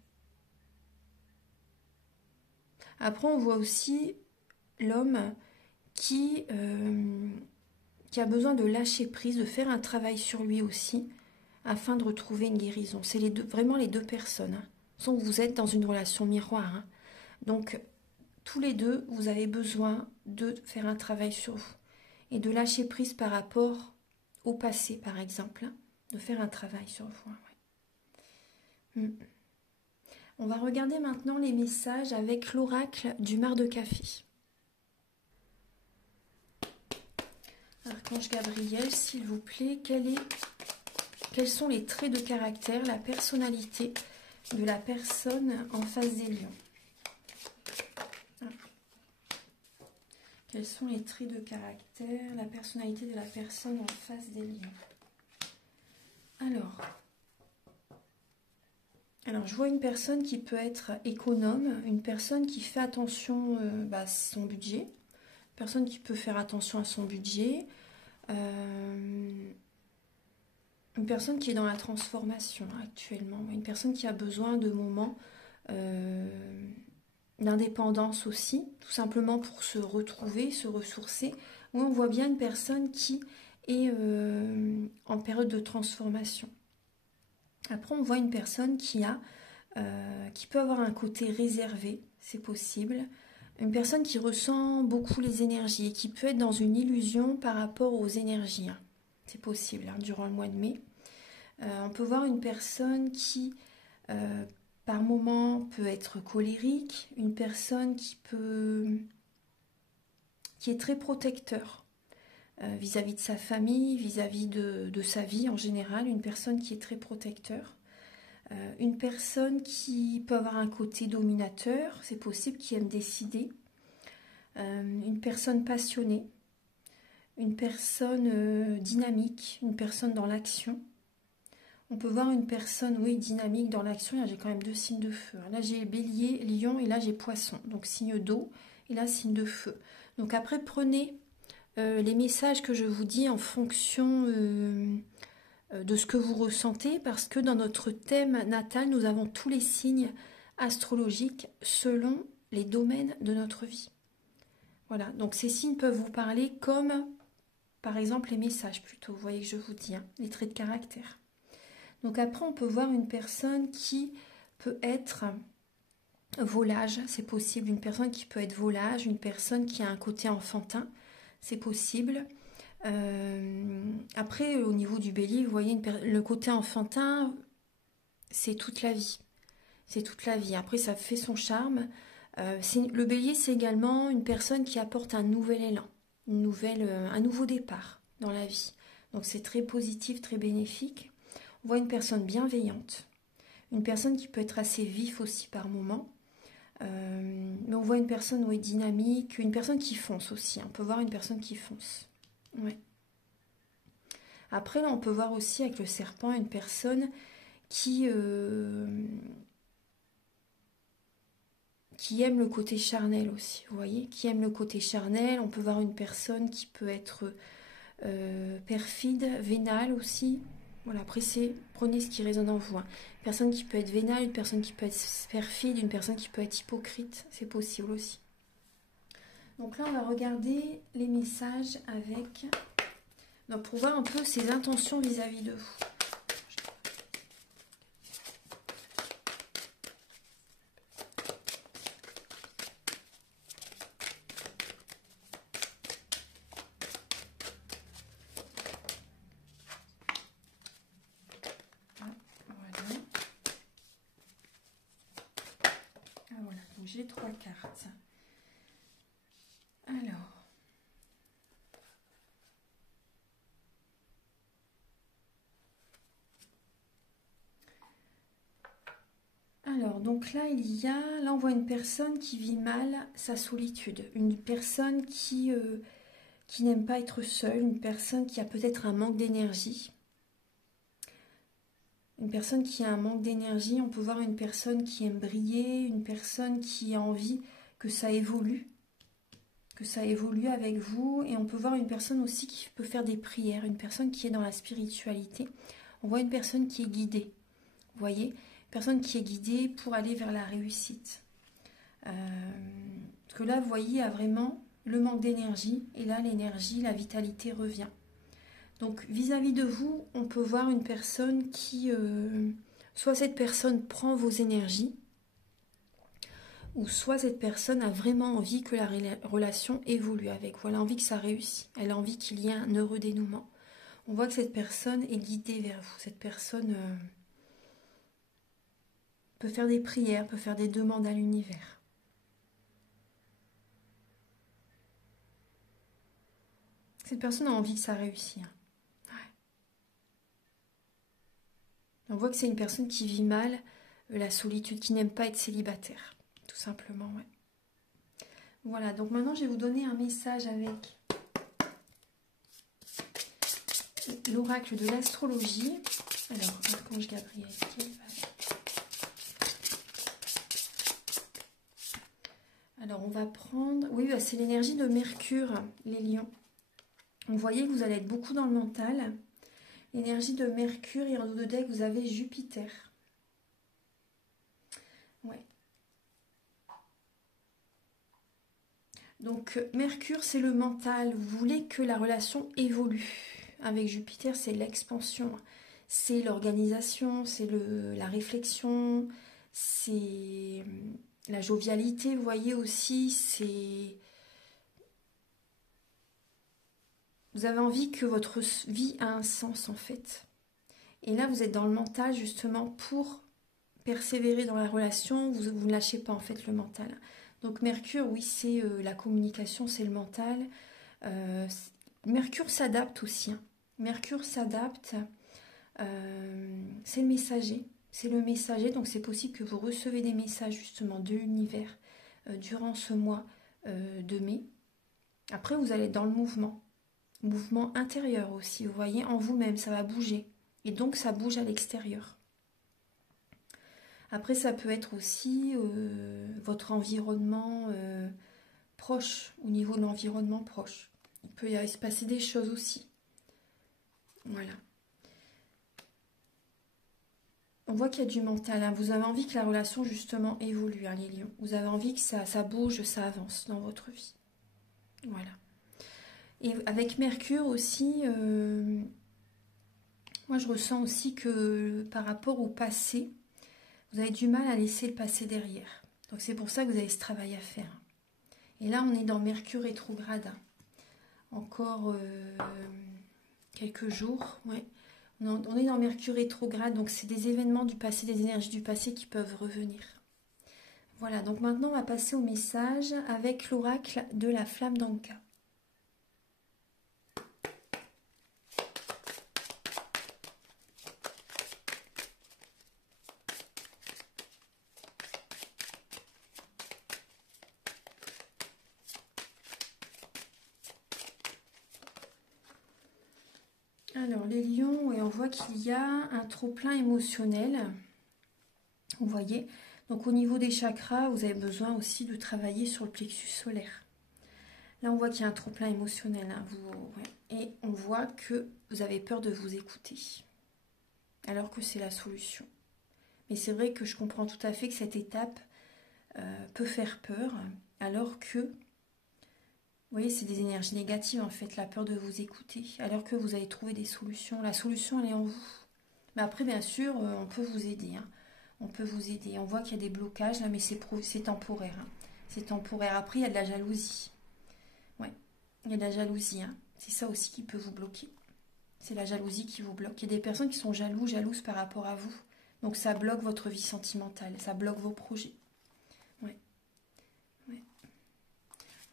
Après, on voit aussi l'homme qui a besoin de lâcher prise, de faire un travail sur lui aussi, afin de retrouver une guérison. C'est vraiment les deux personnes. Hein. Sans que vous êtes dans une relation miroir. Hein. Donc, tous les deux, vous avez besoin de faire un travail sur vous. Et de lâcher prise par rapport au passé, par exemple. Hein. De faire un travail sur vous. Ouais. On va regarder maintenant les messages avec l'oracle du mar de café. Archange Gabriel, s'il vous plaît, quels sont les traits de caractère, la personnalité de la personne en face des lions? Quels sont les traits de caractère, la personnalité de la personne en face des lions? Alors, je vois une personne qui peut être économe, une personne qui fait attention à son budget, une personne qui peut faire attention à son budget, une personne qui est dans la transformation actuellement, une personne qui a besoin de moments d'indépendance aussi, tout simplement pour se retrouver, se ressourcer. Où on voit bien une personne qui est en période de transformation. Après, on voit une personne qui peut avoir un côté réservé, c'est possible. Une personne qui ressent beaucoup les énergies et qui peut être dans une illusion par rapport aux énergies. Hein. C'est possible hein, durant le mois de mai. On peut voir une personne qui, par moment, peut être colérique. Une personne qui est très protecteur vis-à-vis de sa famille, vis-à-vis de sa vie en général. Une personne qui est très protecteur. Une personne qui peut avoir un côté dominateur, c'est possible, qui aime décider. Une personne passionnée, une personne dynamique, une personne dans l'action. On peut voir une personne, oui, dynamique dans l'action. Là, j'ai quand même 2 signes de feu. Là, j'ai bélier, lion et là, j'ai poisson. Donc, signe d'eau et là, signe de feu. Donc, après, prenez les messages que je vous dis en fonction de ce que vous ressentez, parce que dans notre thème natal, nous avons tous les signes astrologiques selon les domaines de notre vie. Voilà, donc ces signes peuvent vous parler comme, par exemple, les messages plutôt, vous voyez que je vous dis, hein, les traits de caractère. Donc après, on peut voir une personne qui peut être volage, c'est possible, une personne qui peut être volage, une personne qui a un côté enfantin, c'est possible. Après, au niveau du bélier, vous voyez, le côté enfantin, c'est toute la vie. C'est toute la vie. Après, ça fait son charme. Le bélier, c'est également une personne qui apporte un nouvel élan, un nouveau départ dans la vie. Donc, c'est très positif, très bénéfique. On voit une personne bienveillante, une personne qui peut être assez vif aussi par moment. Mais on voit une personne dynamique, une personne qui fonce aussi. On peut voir une personne qui fonce. Ouais. Après, là, on peut voir aussi avec le serpent une personne qui aime le côté charnel aussi, vous voyez, qui aime le côté charnel. On peut voir une personne qui peut être perfide, vénale aussi. Voilà, après, prenez ce qui résonne en vous. Hein. Une personne qui peut être vénale, une personne qui peut être perfide, une personne qui peut être hypocrite, c'est possible aussi. Donc là, on va regarder les messages avec... Donc, pour voir un peu ses intentions vis-à-vis de vous. Voilà, donc j'ai 3 cartes. Alors, donc là, on voit une personne qui vit mal sa solitude, une personne qui n'aime pas être seule, une personne qui a peut-être un manque d'énergie. Une personne qui a un manque d'énergie, on peut voir une personne qui aime briller, une personne qui a envie que ça évolue. que ça évolue avec vous. Et on peut voir une personne aussi qui peut faire des prières, une personne qui est dans la spiritualité. On voit une personne qui est guidée, vous voyez, une personne qui est guidée pour aller vers la réussite. Parce que là, vous voyez, il y a vraiment le manque d'énergie, et là, l'énergie, la vitalité revient. Donc, vis-à-vis de vous, on peut voir une personne qui, soit cette personne prend vos énergies, ou soit cette personne a vraiment envie que la relation évolue avec vous. Elle a envie que ça réussisse. Elle a envie qu'il y ait un heureux dénouement. On voit que cette personne est guidée vers vous. Cette personne peut faire des prières, peut faire des demandes à l'univers. Cette personne a envie que ça réussisse. Ouais. On voit que c'est une personne qui vit mal la solitude, qui n'aime pas être célibataire. Tout simplement, ouais. Voilà, donc maintenant je vais vous donner un message avec l'oracle de l'astrologie. Alors, Archange Gabriel, alors on va prendre, oui, c'est l'énergie de Mercure, les lions. Vous voyez que vous allez être beaucoup dans le mental. L'énergie de Mercure, et en haut de deck, vous avez Jupiter. Ouais. Donc, Mercure, c'est le mental. Vous voulez que la relation évolue. Avec Jupiter, c'est l'expansion. C'est l'organisation, c'est la réflexion, c'est la jovialité, vous voyez aussi, c'est... Vous avez envie que votre vie a un sens, en fait. Et là, vous êtes dans le mental, justement, pour persévérer dans la relation. Vous ne lâchez pas, en fait, le mental. Donc, Mercure, oui, c'est la communication, c'est le mental. Mercure s'adapte aussi. Hein. Mercure s'adapte. C'est le messager. C'est le messager, donc c'est possible que vous recevez des messages, justement, de l'univers durant ce mois de mai. Après, vous allez être dans le mouvement. Mouvement intérieur aussi, vous voyez, en vous-même, ça va bouger. Et donc, ça bouge à l'extérieur. Après, ça peut être aussi votre environnement proche, au niveau de l'environnement proche. Il peut y se passer des choses aussi. Voilà. On voit qu'il y a du mental. Hein. Vous avez envie que la relation, justement, évolue, hein, les lions. Vous avez envie que ça bouge, ça avance dans votre vie. Voilà. Et avec Mercure aussi, moi je ressens aussi que par rapport au passé, vous avez du mal à laisser le passé derrière. Donc c'est pour ça que vous avez ce travail à faire. Et là on est dans Mercure rétrograde. Encore quelques jours. Ouais. On est dans Mercure rétrograde, donc c'est des événements du passé, des énergies du passé qui peuvent revenir. Voilà, donc maintenant on va passer au message avec l'oracle de la flamme d'Anka. Alors les lions, et on voit qu'il y a un trop-plein émotionnel, vous voyez. Donc au niveau des chakras, vous avez besoin aussi de travailler sur le plexus solaire. Là on voit qu'il y a un trop-plein émotionnel, hein, ouais. Et on voit que vous avez peur de vous écouter, alors que c'est la solution. Mais c'est vrai que je comprends tout à fait que cette étape peut faire peur, alors que... Vous voyez, c'est des énergies négatives en fait, la peur de vous écouter, alors que vous allez trouver des solutions. La solution, elle est en vous. Mais après, bien sûr, on peut vous aider. Hein. On peut vous aider. On voit qu'il y a des blocages là, mais c'est temporaire. Hein. C'est temporaire. Après, il y a de la jalousie. Ouais, il y a de la jalousie. Hein. C'est ça aussi qui peut vous bloquer. C'est la jalousie qui vous bloque. Il y a des personnes qui sont jalouses par rapport à vous. Donc ça bloque votre vie sentimentale. Ça bloque vos projets. Ouais.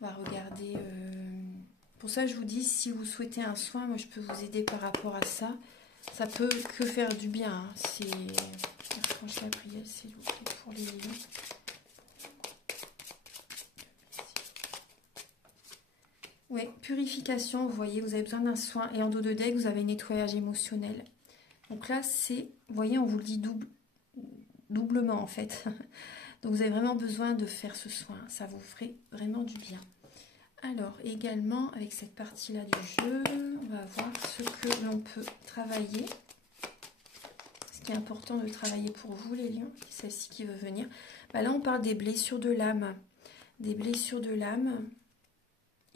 On va regarder. Pour ça, je vous dis, si vous souhaitez un soin, moi je peux vous aider par rapport à ça. Ça peut que faire du bien. Hein. C'est Archange Gabriel, s'il vous plaît, pour les lions. Oui, purification, vous voyez, vous avez besoin d'un soin. Et en dos de deck, vous avez nettoyage émotionnel. Donc là, c'est, vous voyez, on vous le dit doublement en fait. Donc vous avez vraiment besoin de faire ce soin. Ça vous ferait vraiment du bien. Alors, également, avec cette partie-là du jeu, on va voir ce que l'on peut travailler. Ce qui est important de travailler pour vous, les lions, celle-ci qui veut venir. Bah là, on parle des blessures de l'âme. Des blessures de l'âme.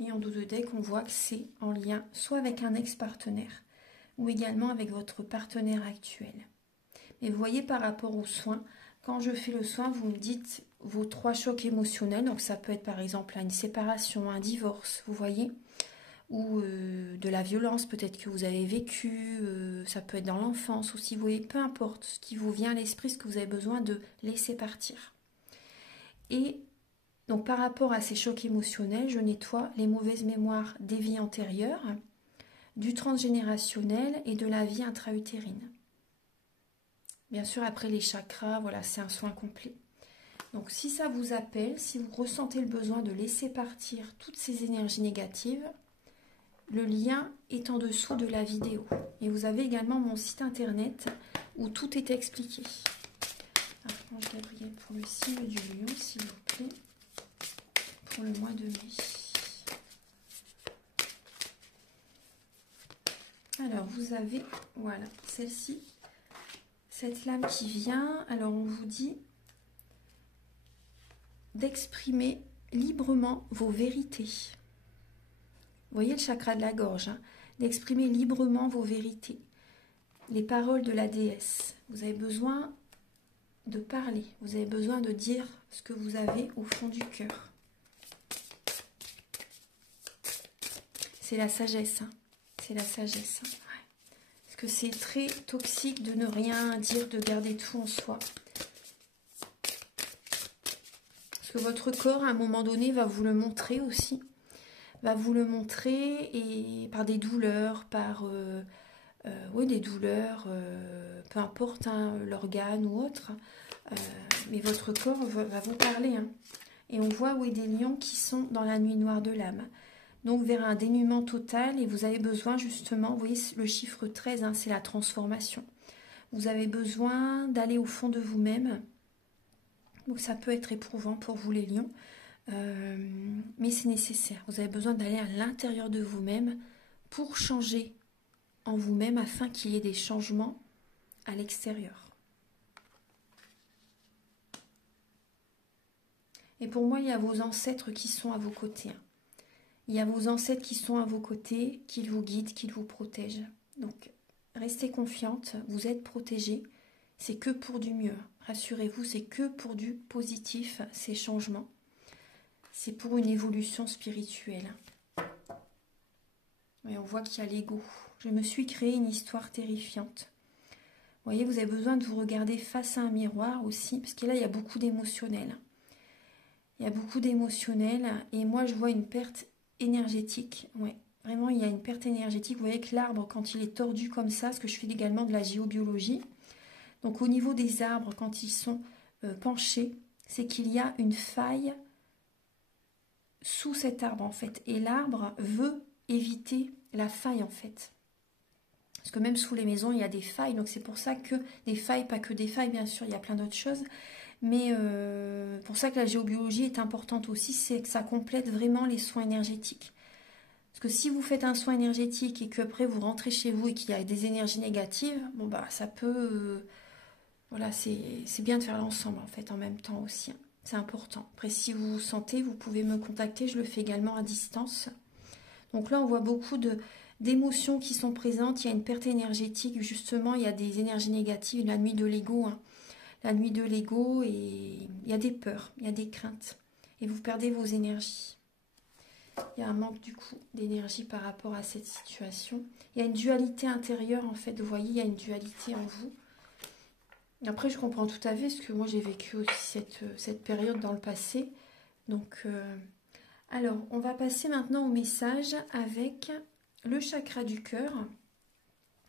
Et en dos de deck, on voit que c'est en lien soit avec un ex-partenaire ou également avec votre partenaire actuel. Mais vous voyez, par rapport aux soins, quand je fais le soin, vous me dites vos 3 chocs émotionnels. Donc ça peut être par exemple une séparation, un divorce, vous voyez, ou de la violence peut-être que vous avez vécu, ça peut être dans l'enfance aussi, vous voyez, peu importe ce qui vous vient à l'esprit, ce que vous avez besoin de laisser partir. Et donc par rapport à ces chocs émotionnels, je nettoie les mauvaises mémoires des vies antérieures, du transgénérationnel et de la vie intra-utérine. Bien sûr, après les chakras, voilà, c'est un soin complet. Donc si ça vous appelle, si vous ressentez le besoin de laisser partir toutes ces énergies négatives, le lien est en dessous de la vidéo. Et vous avez également mon site internet où tout est expliqué. Archange Gabriel pour le signe du lion, s'il vous plaît, pour le mois de mai. Alors vous avez, voilà, celle-ci, cette lame qui vient. Alors on vous dit d'exprimer librement vos vérités. Vous voyez le chakra de la gorge, hein, d'exprimer librement vos vérités. Les paroles de la déesse. Vous avez besoin de parler. Vous avez besoin de dire ce que vous avez au fond du cœur. C'est la sagesse. Hein. C'est la sagesse. Hein. Ouais. Parce que c'est très toxique de ne rien dire, de garder tout en soi. Parce que votre corps, à un moment donné, va vous le montrer aussi. Va vous le montrer et par des douleurs, par oui, des douleurs, peu importe hein, l'organe ou autre. Mais votre corps va vous parler. Hein. Et on voit oui, des lions qui sont dans la nuit noire de l'âme. Donc vers un dénuement total et vous avez besoin justement, vous voyez le chiffre 13, hein, c'est la transformation. Vous avez besoin d'aller au fond de vous-même. Donc ça peut être éprouvant pour vous les lions. Mais c'est nécessaire. Vous avez besoin d'aller à l'intérieur de vous-même pour changer en vous-même afin qu'il y ait des changements à l'extérieur. Et pour moi, il y a vos ancêtres qui sont à vos côtés. Il y a vos ancêtres qui sont à vos côtés, qui vous guident, qui vous protègent. Donc, restez confiante, vous êtes protégés. C'est que pour du mieux. Rassurez-vous, c'est que pour du positif, ces changements. C'est pour une évolution spirituelle. Et on voit qu'il y a l'ego. Je me suis créé une histoire terrifiante. Vous voyez, vous avez besoin de vous regarder face à un miroir aussi, parce que là, il y a beaucoup d'émotionnel. Il y a beaucoup d'émotionnel, et moi, je vois une perte énergétique. Ouais, vraiment, il y a une perte énergétique. Vous voyez que l'arbre, quand il est tordu comme ça, parce que je fais également de la géobiologie, donc au niveau des arbres, quand ils sont penchés, c'est qu'il y a une faille sous cet arbre, en fait. Et l'arbre veut éviter la faille, en fait. Parce que même sous les maisons, il y a des failles. Donc c'est pour ça que des failles, pas que des failles, bien sûr, il y a plein d'autres choses. Mais pour ça que la géobiologie est importante aussi, c'est que ça complète vraiment les soins énergétiques. Parce que si vous faites un soin énergétique et qu'après vous rentrez chez vous et qu'il y a des énergies négatives, bon bah ça peut... voilà, c'est bien de faire l'ensemble en fait, en même temps aussi. Hein. C'est important. Après, si vous vous sentez, vous pouvez me contacter. Je le fais également à distance. Donc là, on voit beaucoup d'émotions qui sont présentes. Il y a une perte énergétique. Justement, il y a des énergies négatives. La nuit de l'ego. Hein. La nuit de l'ego. Et il y a des peurs. Il y a des craintes. Et vous perdez vos énergies. Il y a un manque du coup d'énergie par rapport à cette situation. Il y a une dualité intérieure en fait. Vous voyez, il y a une dualité en vous. Après, je comprends tout à fait, parce que moi, j'ai vécu aussi cette période dans le passé. Donc, alors, on va passer maintenant au message avec le chakra du cœur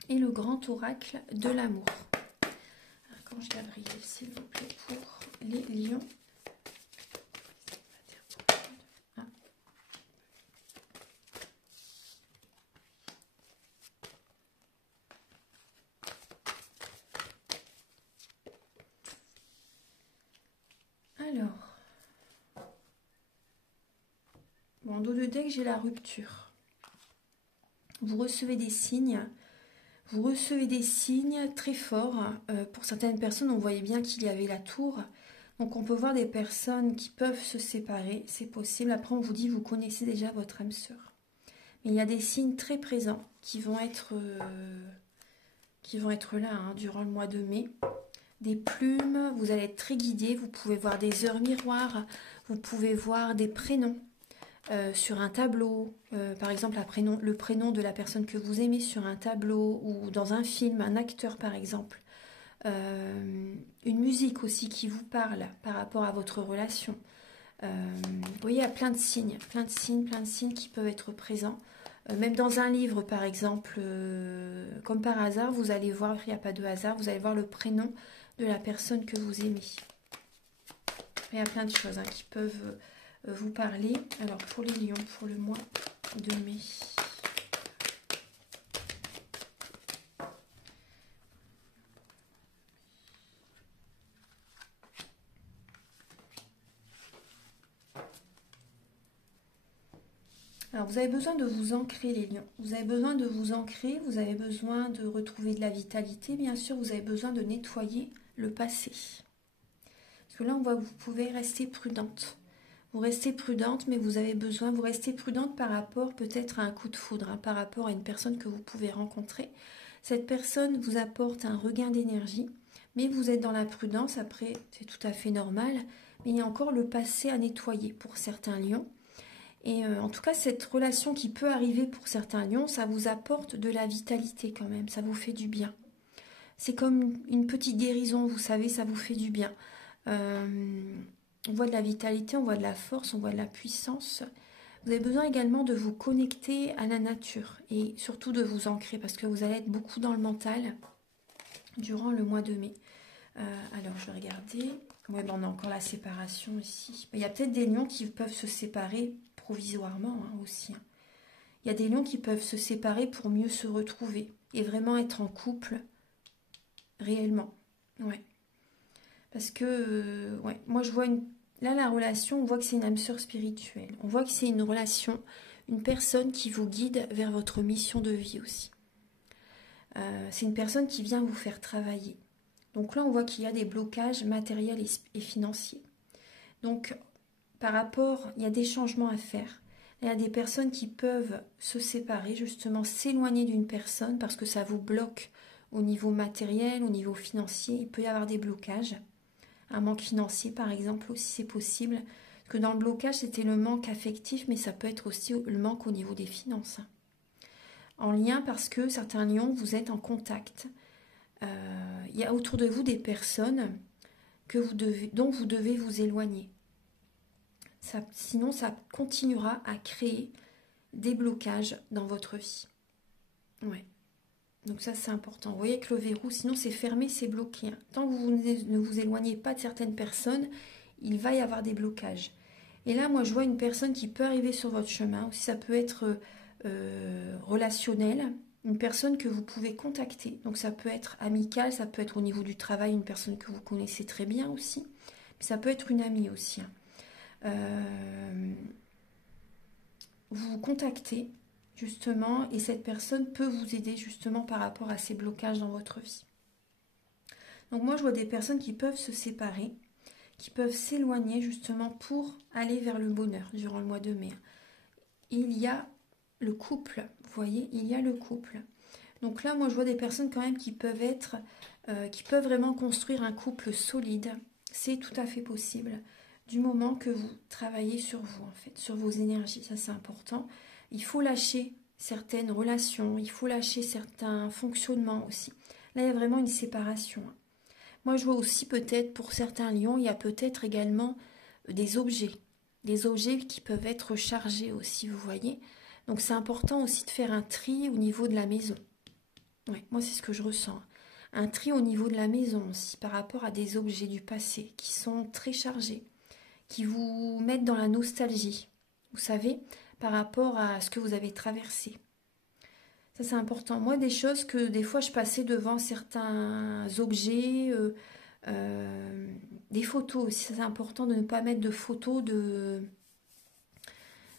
et le grand oracle de l'amour. Archange Gabriel, s'il vous plaît, pour les lions. Alors, bon, En dos de deck, j'ai la rupture. Vous recevez des signes. Vous recevez des signes très forts. Pour certaines personnes, on voyait bien qu'il y avait la tour. Donc on peut voir des personnes qui peuvent se séparer. C'est possible. Après, on vous dit, vous connaissez déjà votre âme sœur. Mais il y a des signes très présents qui vont être là hein, durant le mois de mai. Des plumes, vous allez être très guidé. Vous pouvez voir des heures miroirs. Vous pouvez voir des prénoms. Sur un tableau, par exemple le prénom de la personne que vous aimez sur un tableau ou dans un film, un acteur par exemple. Une musique aussi qui vous parle par rapport à votre relation. Vous voyez, il y a plein de signes qui peuvent être présents. Même dans un livre par exemple, comme par hasard, vous allez voir, il n'y a pas de hasard, vous allez voir le prénom de la personne que vous aimez. Il y a plein de choses hein, qui peuvent vous parler. Alors pour les lions, pour le mois de mai. Alors vous avez besoin de vous ancrer les lions. Vous avez besoin de vous ancrer, vous avez besoin de retrouver de la vitalité. Bien sûr, vous avez besoin de nettoyer le passé. Parce que là, on voit que vous pouvez rester prudente. Vous restez prudente, mais vous avez besoin, vous restez prudente par rapport peut-être à un coup de foudre, hein, par rapport à une personne que vous pouvez rencontrer. Cette personne vous apporte un regain d'énergie, mais vous êtes dans la prudence, après c'est tout à fait normal, mais il y a encore le passé à nettoyer pour certains lions. Et en tout cas, cette relation qui peut arriver pour certains lions, ça vous apporte de la vitalité quand même, ça vous fait du bien. C'est comme une petite guérison, vous savez, ça vous fait du bien. On voit de la vitalité, on voit de la force, on voit de la puissance. Vous avez besoin également de vous connecter à la nature et surtout de vous ancrer parce que vous allez être beaucoup dans le mental durant le mois de mai. Alors, je vais regarder. Ouais, ben on a encore la séparation ici. Il y a peut-être des lions qui peuvent se séparer provisoirement hein, aussi. Il y a des lions qui peuvent se séparer pour mieux se retrouver et vraiment être en couple réellement. Ouais. Parce que, ouais, moi je vois là la relation, on voit que c'est une âme sœur spirituelle. On voit que c'est une relation, une personne qui vous guide vers votre mission de vie aussi. C'est une personne qui vient vous faire travailler. Donc là, on voit qu'il y a des blocages matériels et financiers. Donc, par rapport, il y a des changements à faire. Il y a des personnes qui peuvent se séparer, justement s'éloigner d'une personne parce que ça vous bloque au niveau matériel, au niveau financier. Il peut y avoir des blocages. Un manque financier, par exemple, aussi, c'est possible. Parce que dans le blocage, c'était le manque affectif, mais ça peut être aussi le manque au niveau des finances. En lien parce que certains lions, vous êtes en contact. Il y a autour de vous des personnes dont vous devez vous éloigner. Sinon, ça continuera à créer des blocages dans votre vie. Ouais. Donc ça, c'est important. Vous voyez que le verrou, sinon c'est fermé, c'est bloqué. Tant que vous ne vous éloignez pas de certaines personnes, il va y avoir des blocages. Et là, moi, je vois une personne qui peut arriver sur votre chemin. Aussi, ça peut être relationnel, une personne que vous pouvez contacter. Donc ça peut être amical, ça peut être au niveau du travail, une personne que vous connaissez très bien aussi. Mais ça peut être une amie aussi. Vous vous contactez justement et cette personne peut vous aider justement par rapport à ces blocages dans votre vie. Donc moi je vois des personnes qui peuvent se séparer, qui peuvent s'éloigner justement pour aller vers le bonheur durant le mois de mai. Il y a le couple, vous voyez, il y a le couple. Donc là moi je vois des personnes quand même qui peuvent vraiment construire un couple solide. C'est tout à fait possible. Du moment que vous travaillez sur vous, en fait, sur vos énergies, ça c'est important. Il faut lâcher certaines relations, il faut lâcher certains fonctionnements aussi. Là, il y a vraiment une séparation. Moi, je vois aussi peut-être, pour certains lions, il y a peut-être également des objets qui peuvent être chargés aussi, vous voyez. Donc, c'est important aussi de faire un tri au niveau de la maison. Ouais, moi, c'est ce que je ressens. Un tri au niveau de la maison aussi, par rapport à des objets du passé qui sont très chargés, qui vous mettent dans la nostalgie, vous savez, par rapport à ce que vous avez traversé. Ça, c'est important. Moi, des choses que des fois, je passais devant certains objets, des photos aussi. C'est important de ne pas mettre de photos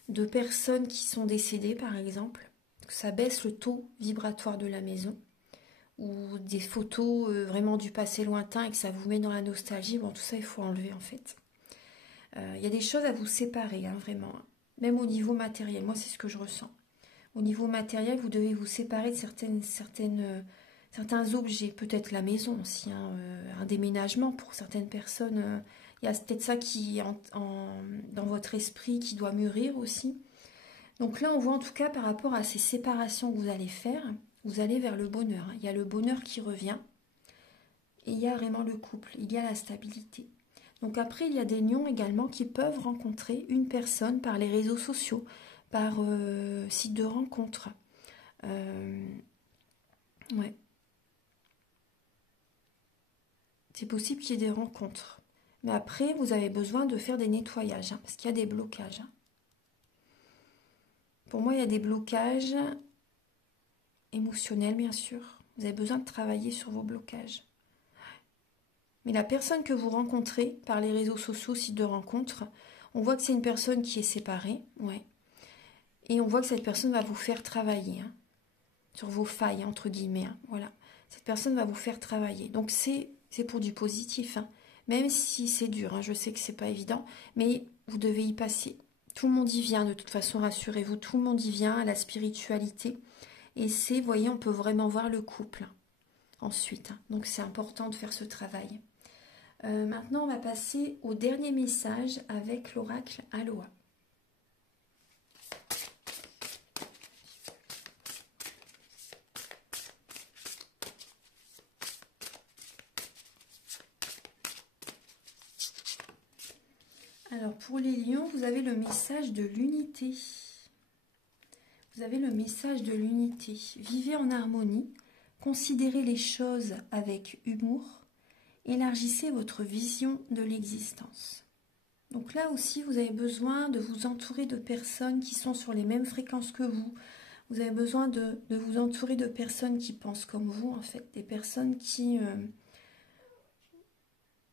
de personnes qui sont décédées, par exemple. Ça baisse le taux vibratoire de la maison. Ou des photos vraiment du passé lointain et que ça vous met dans la nostalgie. Bon, tout ça, il faut enlever, en fait. Il y a des choses à vous séparer, hein, vraiment. Même au niveau matériel. Moi, c'est ce que je ressens. Au niveau matériel, vous devez vous séparer de certains objets. Peut-être la maison aussi, hein, un déménagement pour certaines personnes. Il y a peut-être ça qui est dans votre esprit qui doit mûrir aussi. Donc là, on voit en tout cas par rapport à ces séparations que vous allez faire, vous allez vers le bonheur. Il y a le bonheur qui revient et il y a vraiment le couple, il y a la stabilité. Donc après, il y a des lions également qui peuvent rencontrer une personne par les réseaux sociaux, par site de rencontre. Ouais. C'est possible qu'il y ait des rencontres. Mais après, vous avez besoin de faire des nettoyages, hein, parce qu'il y a des blocages. Hein. Pour moi, il y a des blocages émotionnels, bien sûr. Vous avez besoin de travailler sur vos blocages. Mais la personne que vous rencontrez par les réseaux sociaux, sites de rencontre, on voit que c'est une personne qui est séparée, ouais. Et on voit que cette personne va vous faire travailler, hein, sur vos failles, entre guillemets, hein, voilà. Cette personne va vous faire travailler. Donc c'est pour du positif, hein. Même si c'est dur, hein, je sais que c'est pas évident, mais vous devez y passer. Tout le monde y vient, de toute façon, rassurez-vous, tout le monde y vient à la spiritualité. Et c'est, vous voyez, on peut vraiment voir le couple, hein, ensuite. Hein. Donc c'est important de faire ce travail. Maintenant, on va passer au dernier message avec l'oracle Aloha. Alors, pour les lions, vous avez le message de l'unité. Vous avez le message de l'unité. Vivez en harmonie, considérez les choses avec humour, élargissez votre vision de l'existence. Donc là aussi, vous avez besoin de vous entourer de personnes qui sont sur les mêmes fréquences que vous. Vous avez besoin de vous entourer de personnes qui pensent comme vous, en fait. Des personnes qui... vous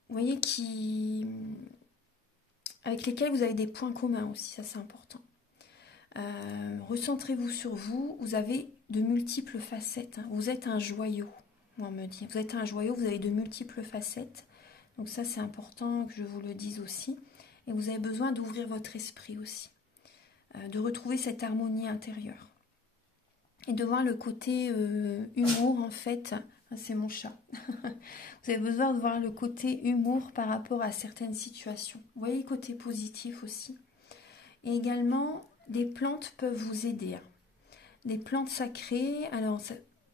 voyez, avec lesquelles vous avez des points communs aussi, ça c'est important. Recentrez-vous sur vous, vous avez de multiples facettes. Hein. Vous êtes un joyau, on me dit. Vous êtes un joyau, vous avez de multiples facettes. Donc ça c'est important que je vous le dise aussi. Et vous avez besoin d'ouvrir votre esprit aussi. De retrouver cette harmonie intérieure. Et de voir le côté humour en fait. C'est mon chat. Vous avez besoin de voir le côté humour par rapport à certaines situations. Vous voyez le côté positif aussi. Et également, des plantes peuvent vous aider. Hein. Des plantes sacrées. Alors,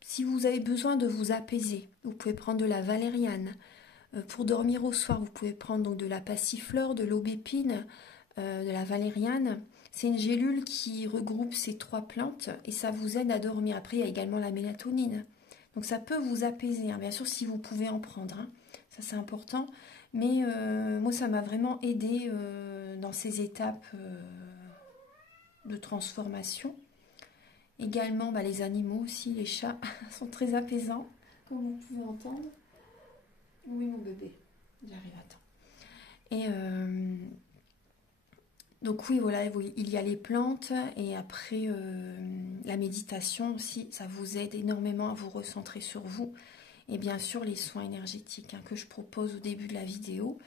si vous avez besoin de vous apaiser, vous pouvez prendre de la valériane. Pour dormir au soir, vous pouvez prendre donc de la passiflore, de l'aubépine, de la valériane. C'est une gélule qui regroupe ces trois plantes et ça vous aide à dormir. Après, il y a également la mélatonine. Donc ça peut vous apaiser, hein. Bien sûr, si vous pouvez en prendre. Hein. Ça, c'est important. Mais moi, ça m'a vraiment aidé dans ces étapes de transformation. Également, les animaux aussi, les chats, sont très apaisants, comme vous pouvez entendre. Oui, mon bébé, j'arrive à temps. Et donc oui, voilà, il y a les plantes et après la méditation aussi, ça vous aide énormément à vous recentrer sur vous. Et bien sûr, les soins énergétiques que je propose au début de la vidéo.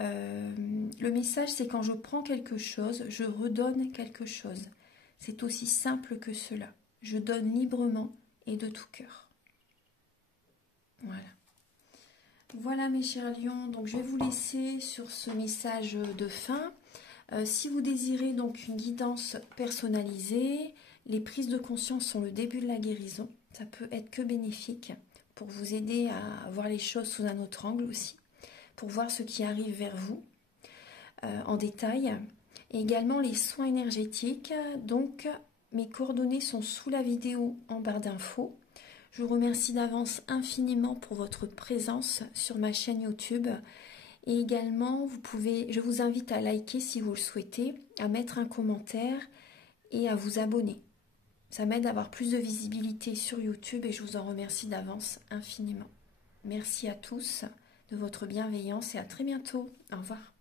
Le message, c'est quand je prends quelque chose, je redonne quelque chose. C'est aussi simple que cela. Je donne librement et de tout cœur. Voilà. Voilà mes chers lions, donc je vais vous laisser sur ce message de fin. Si vous désirez donc une guidance personnalisée, les prises de conscience sont le début de la guérison. Ça peut être que bénéfique pour vous aider à voir les choses sous un autre angle aussi, pour voir ce qui arrive vers vous en détail. Et également les soins énergétiques. Donc mes coordonnées sont sous la vidéo en barre d'infos. Je vous remercie d'avance infiniment pour votre présence sur ma chaîne YouTube. Et également, je vous invite à liker si vous le souhaitez, à mettre un commentaire et à vous abonner. Ça m'aide à avoir plus de visibilité sur YouTube et je vous en remercie d'avance infiniment. Merci à tous de votre bienveillance et à très bientôt. Au revoir.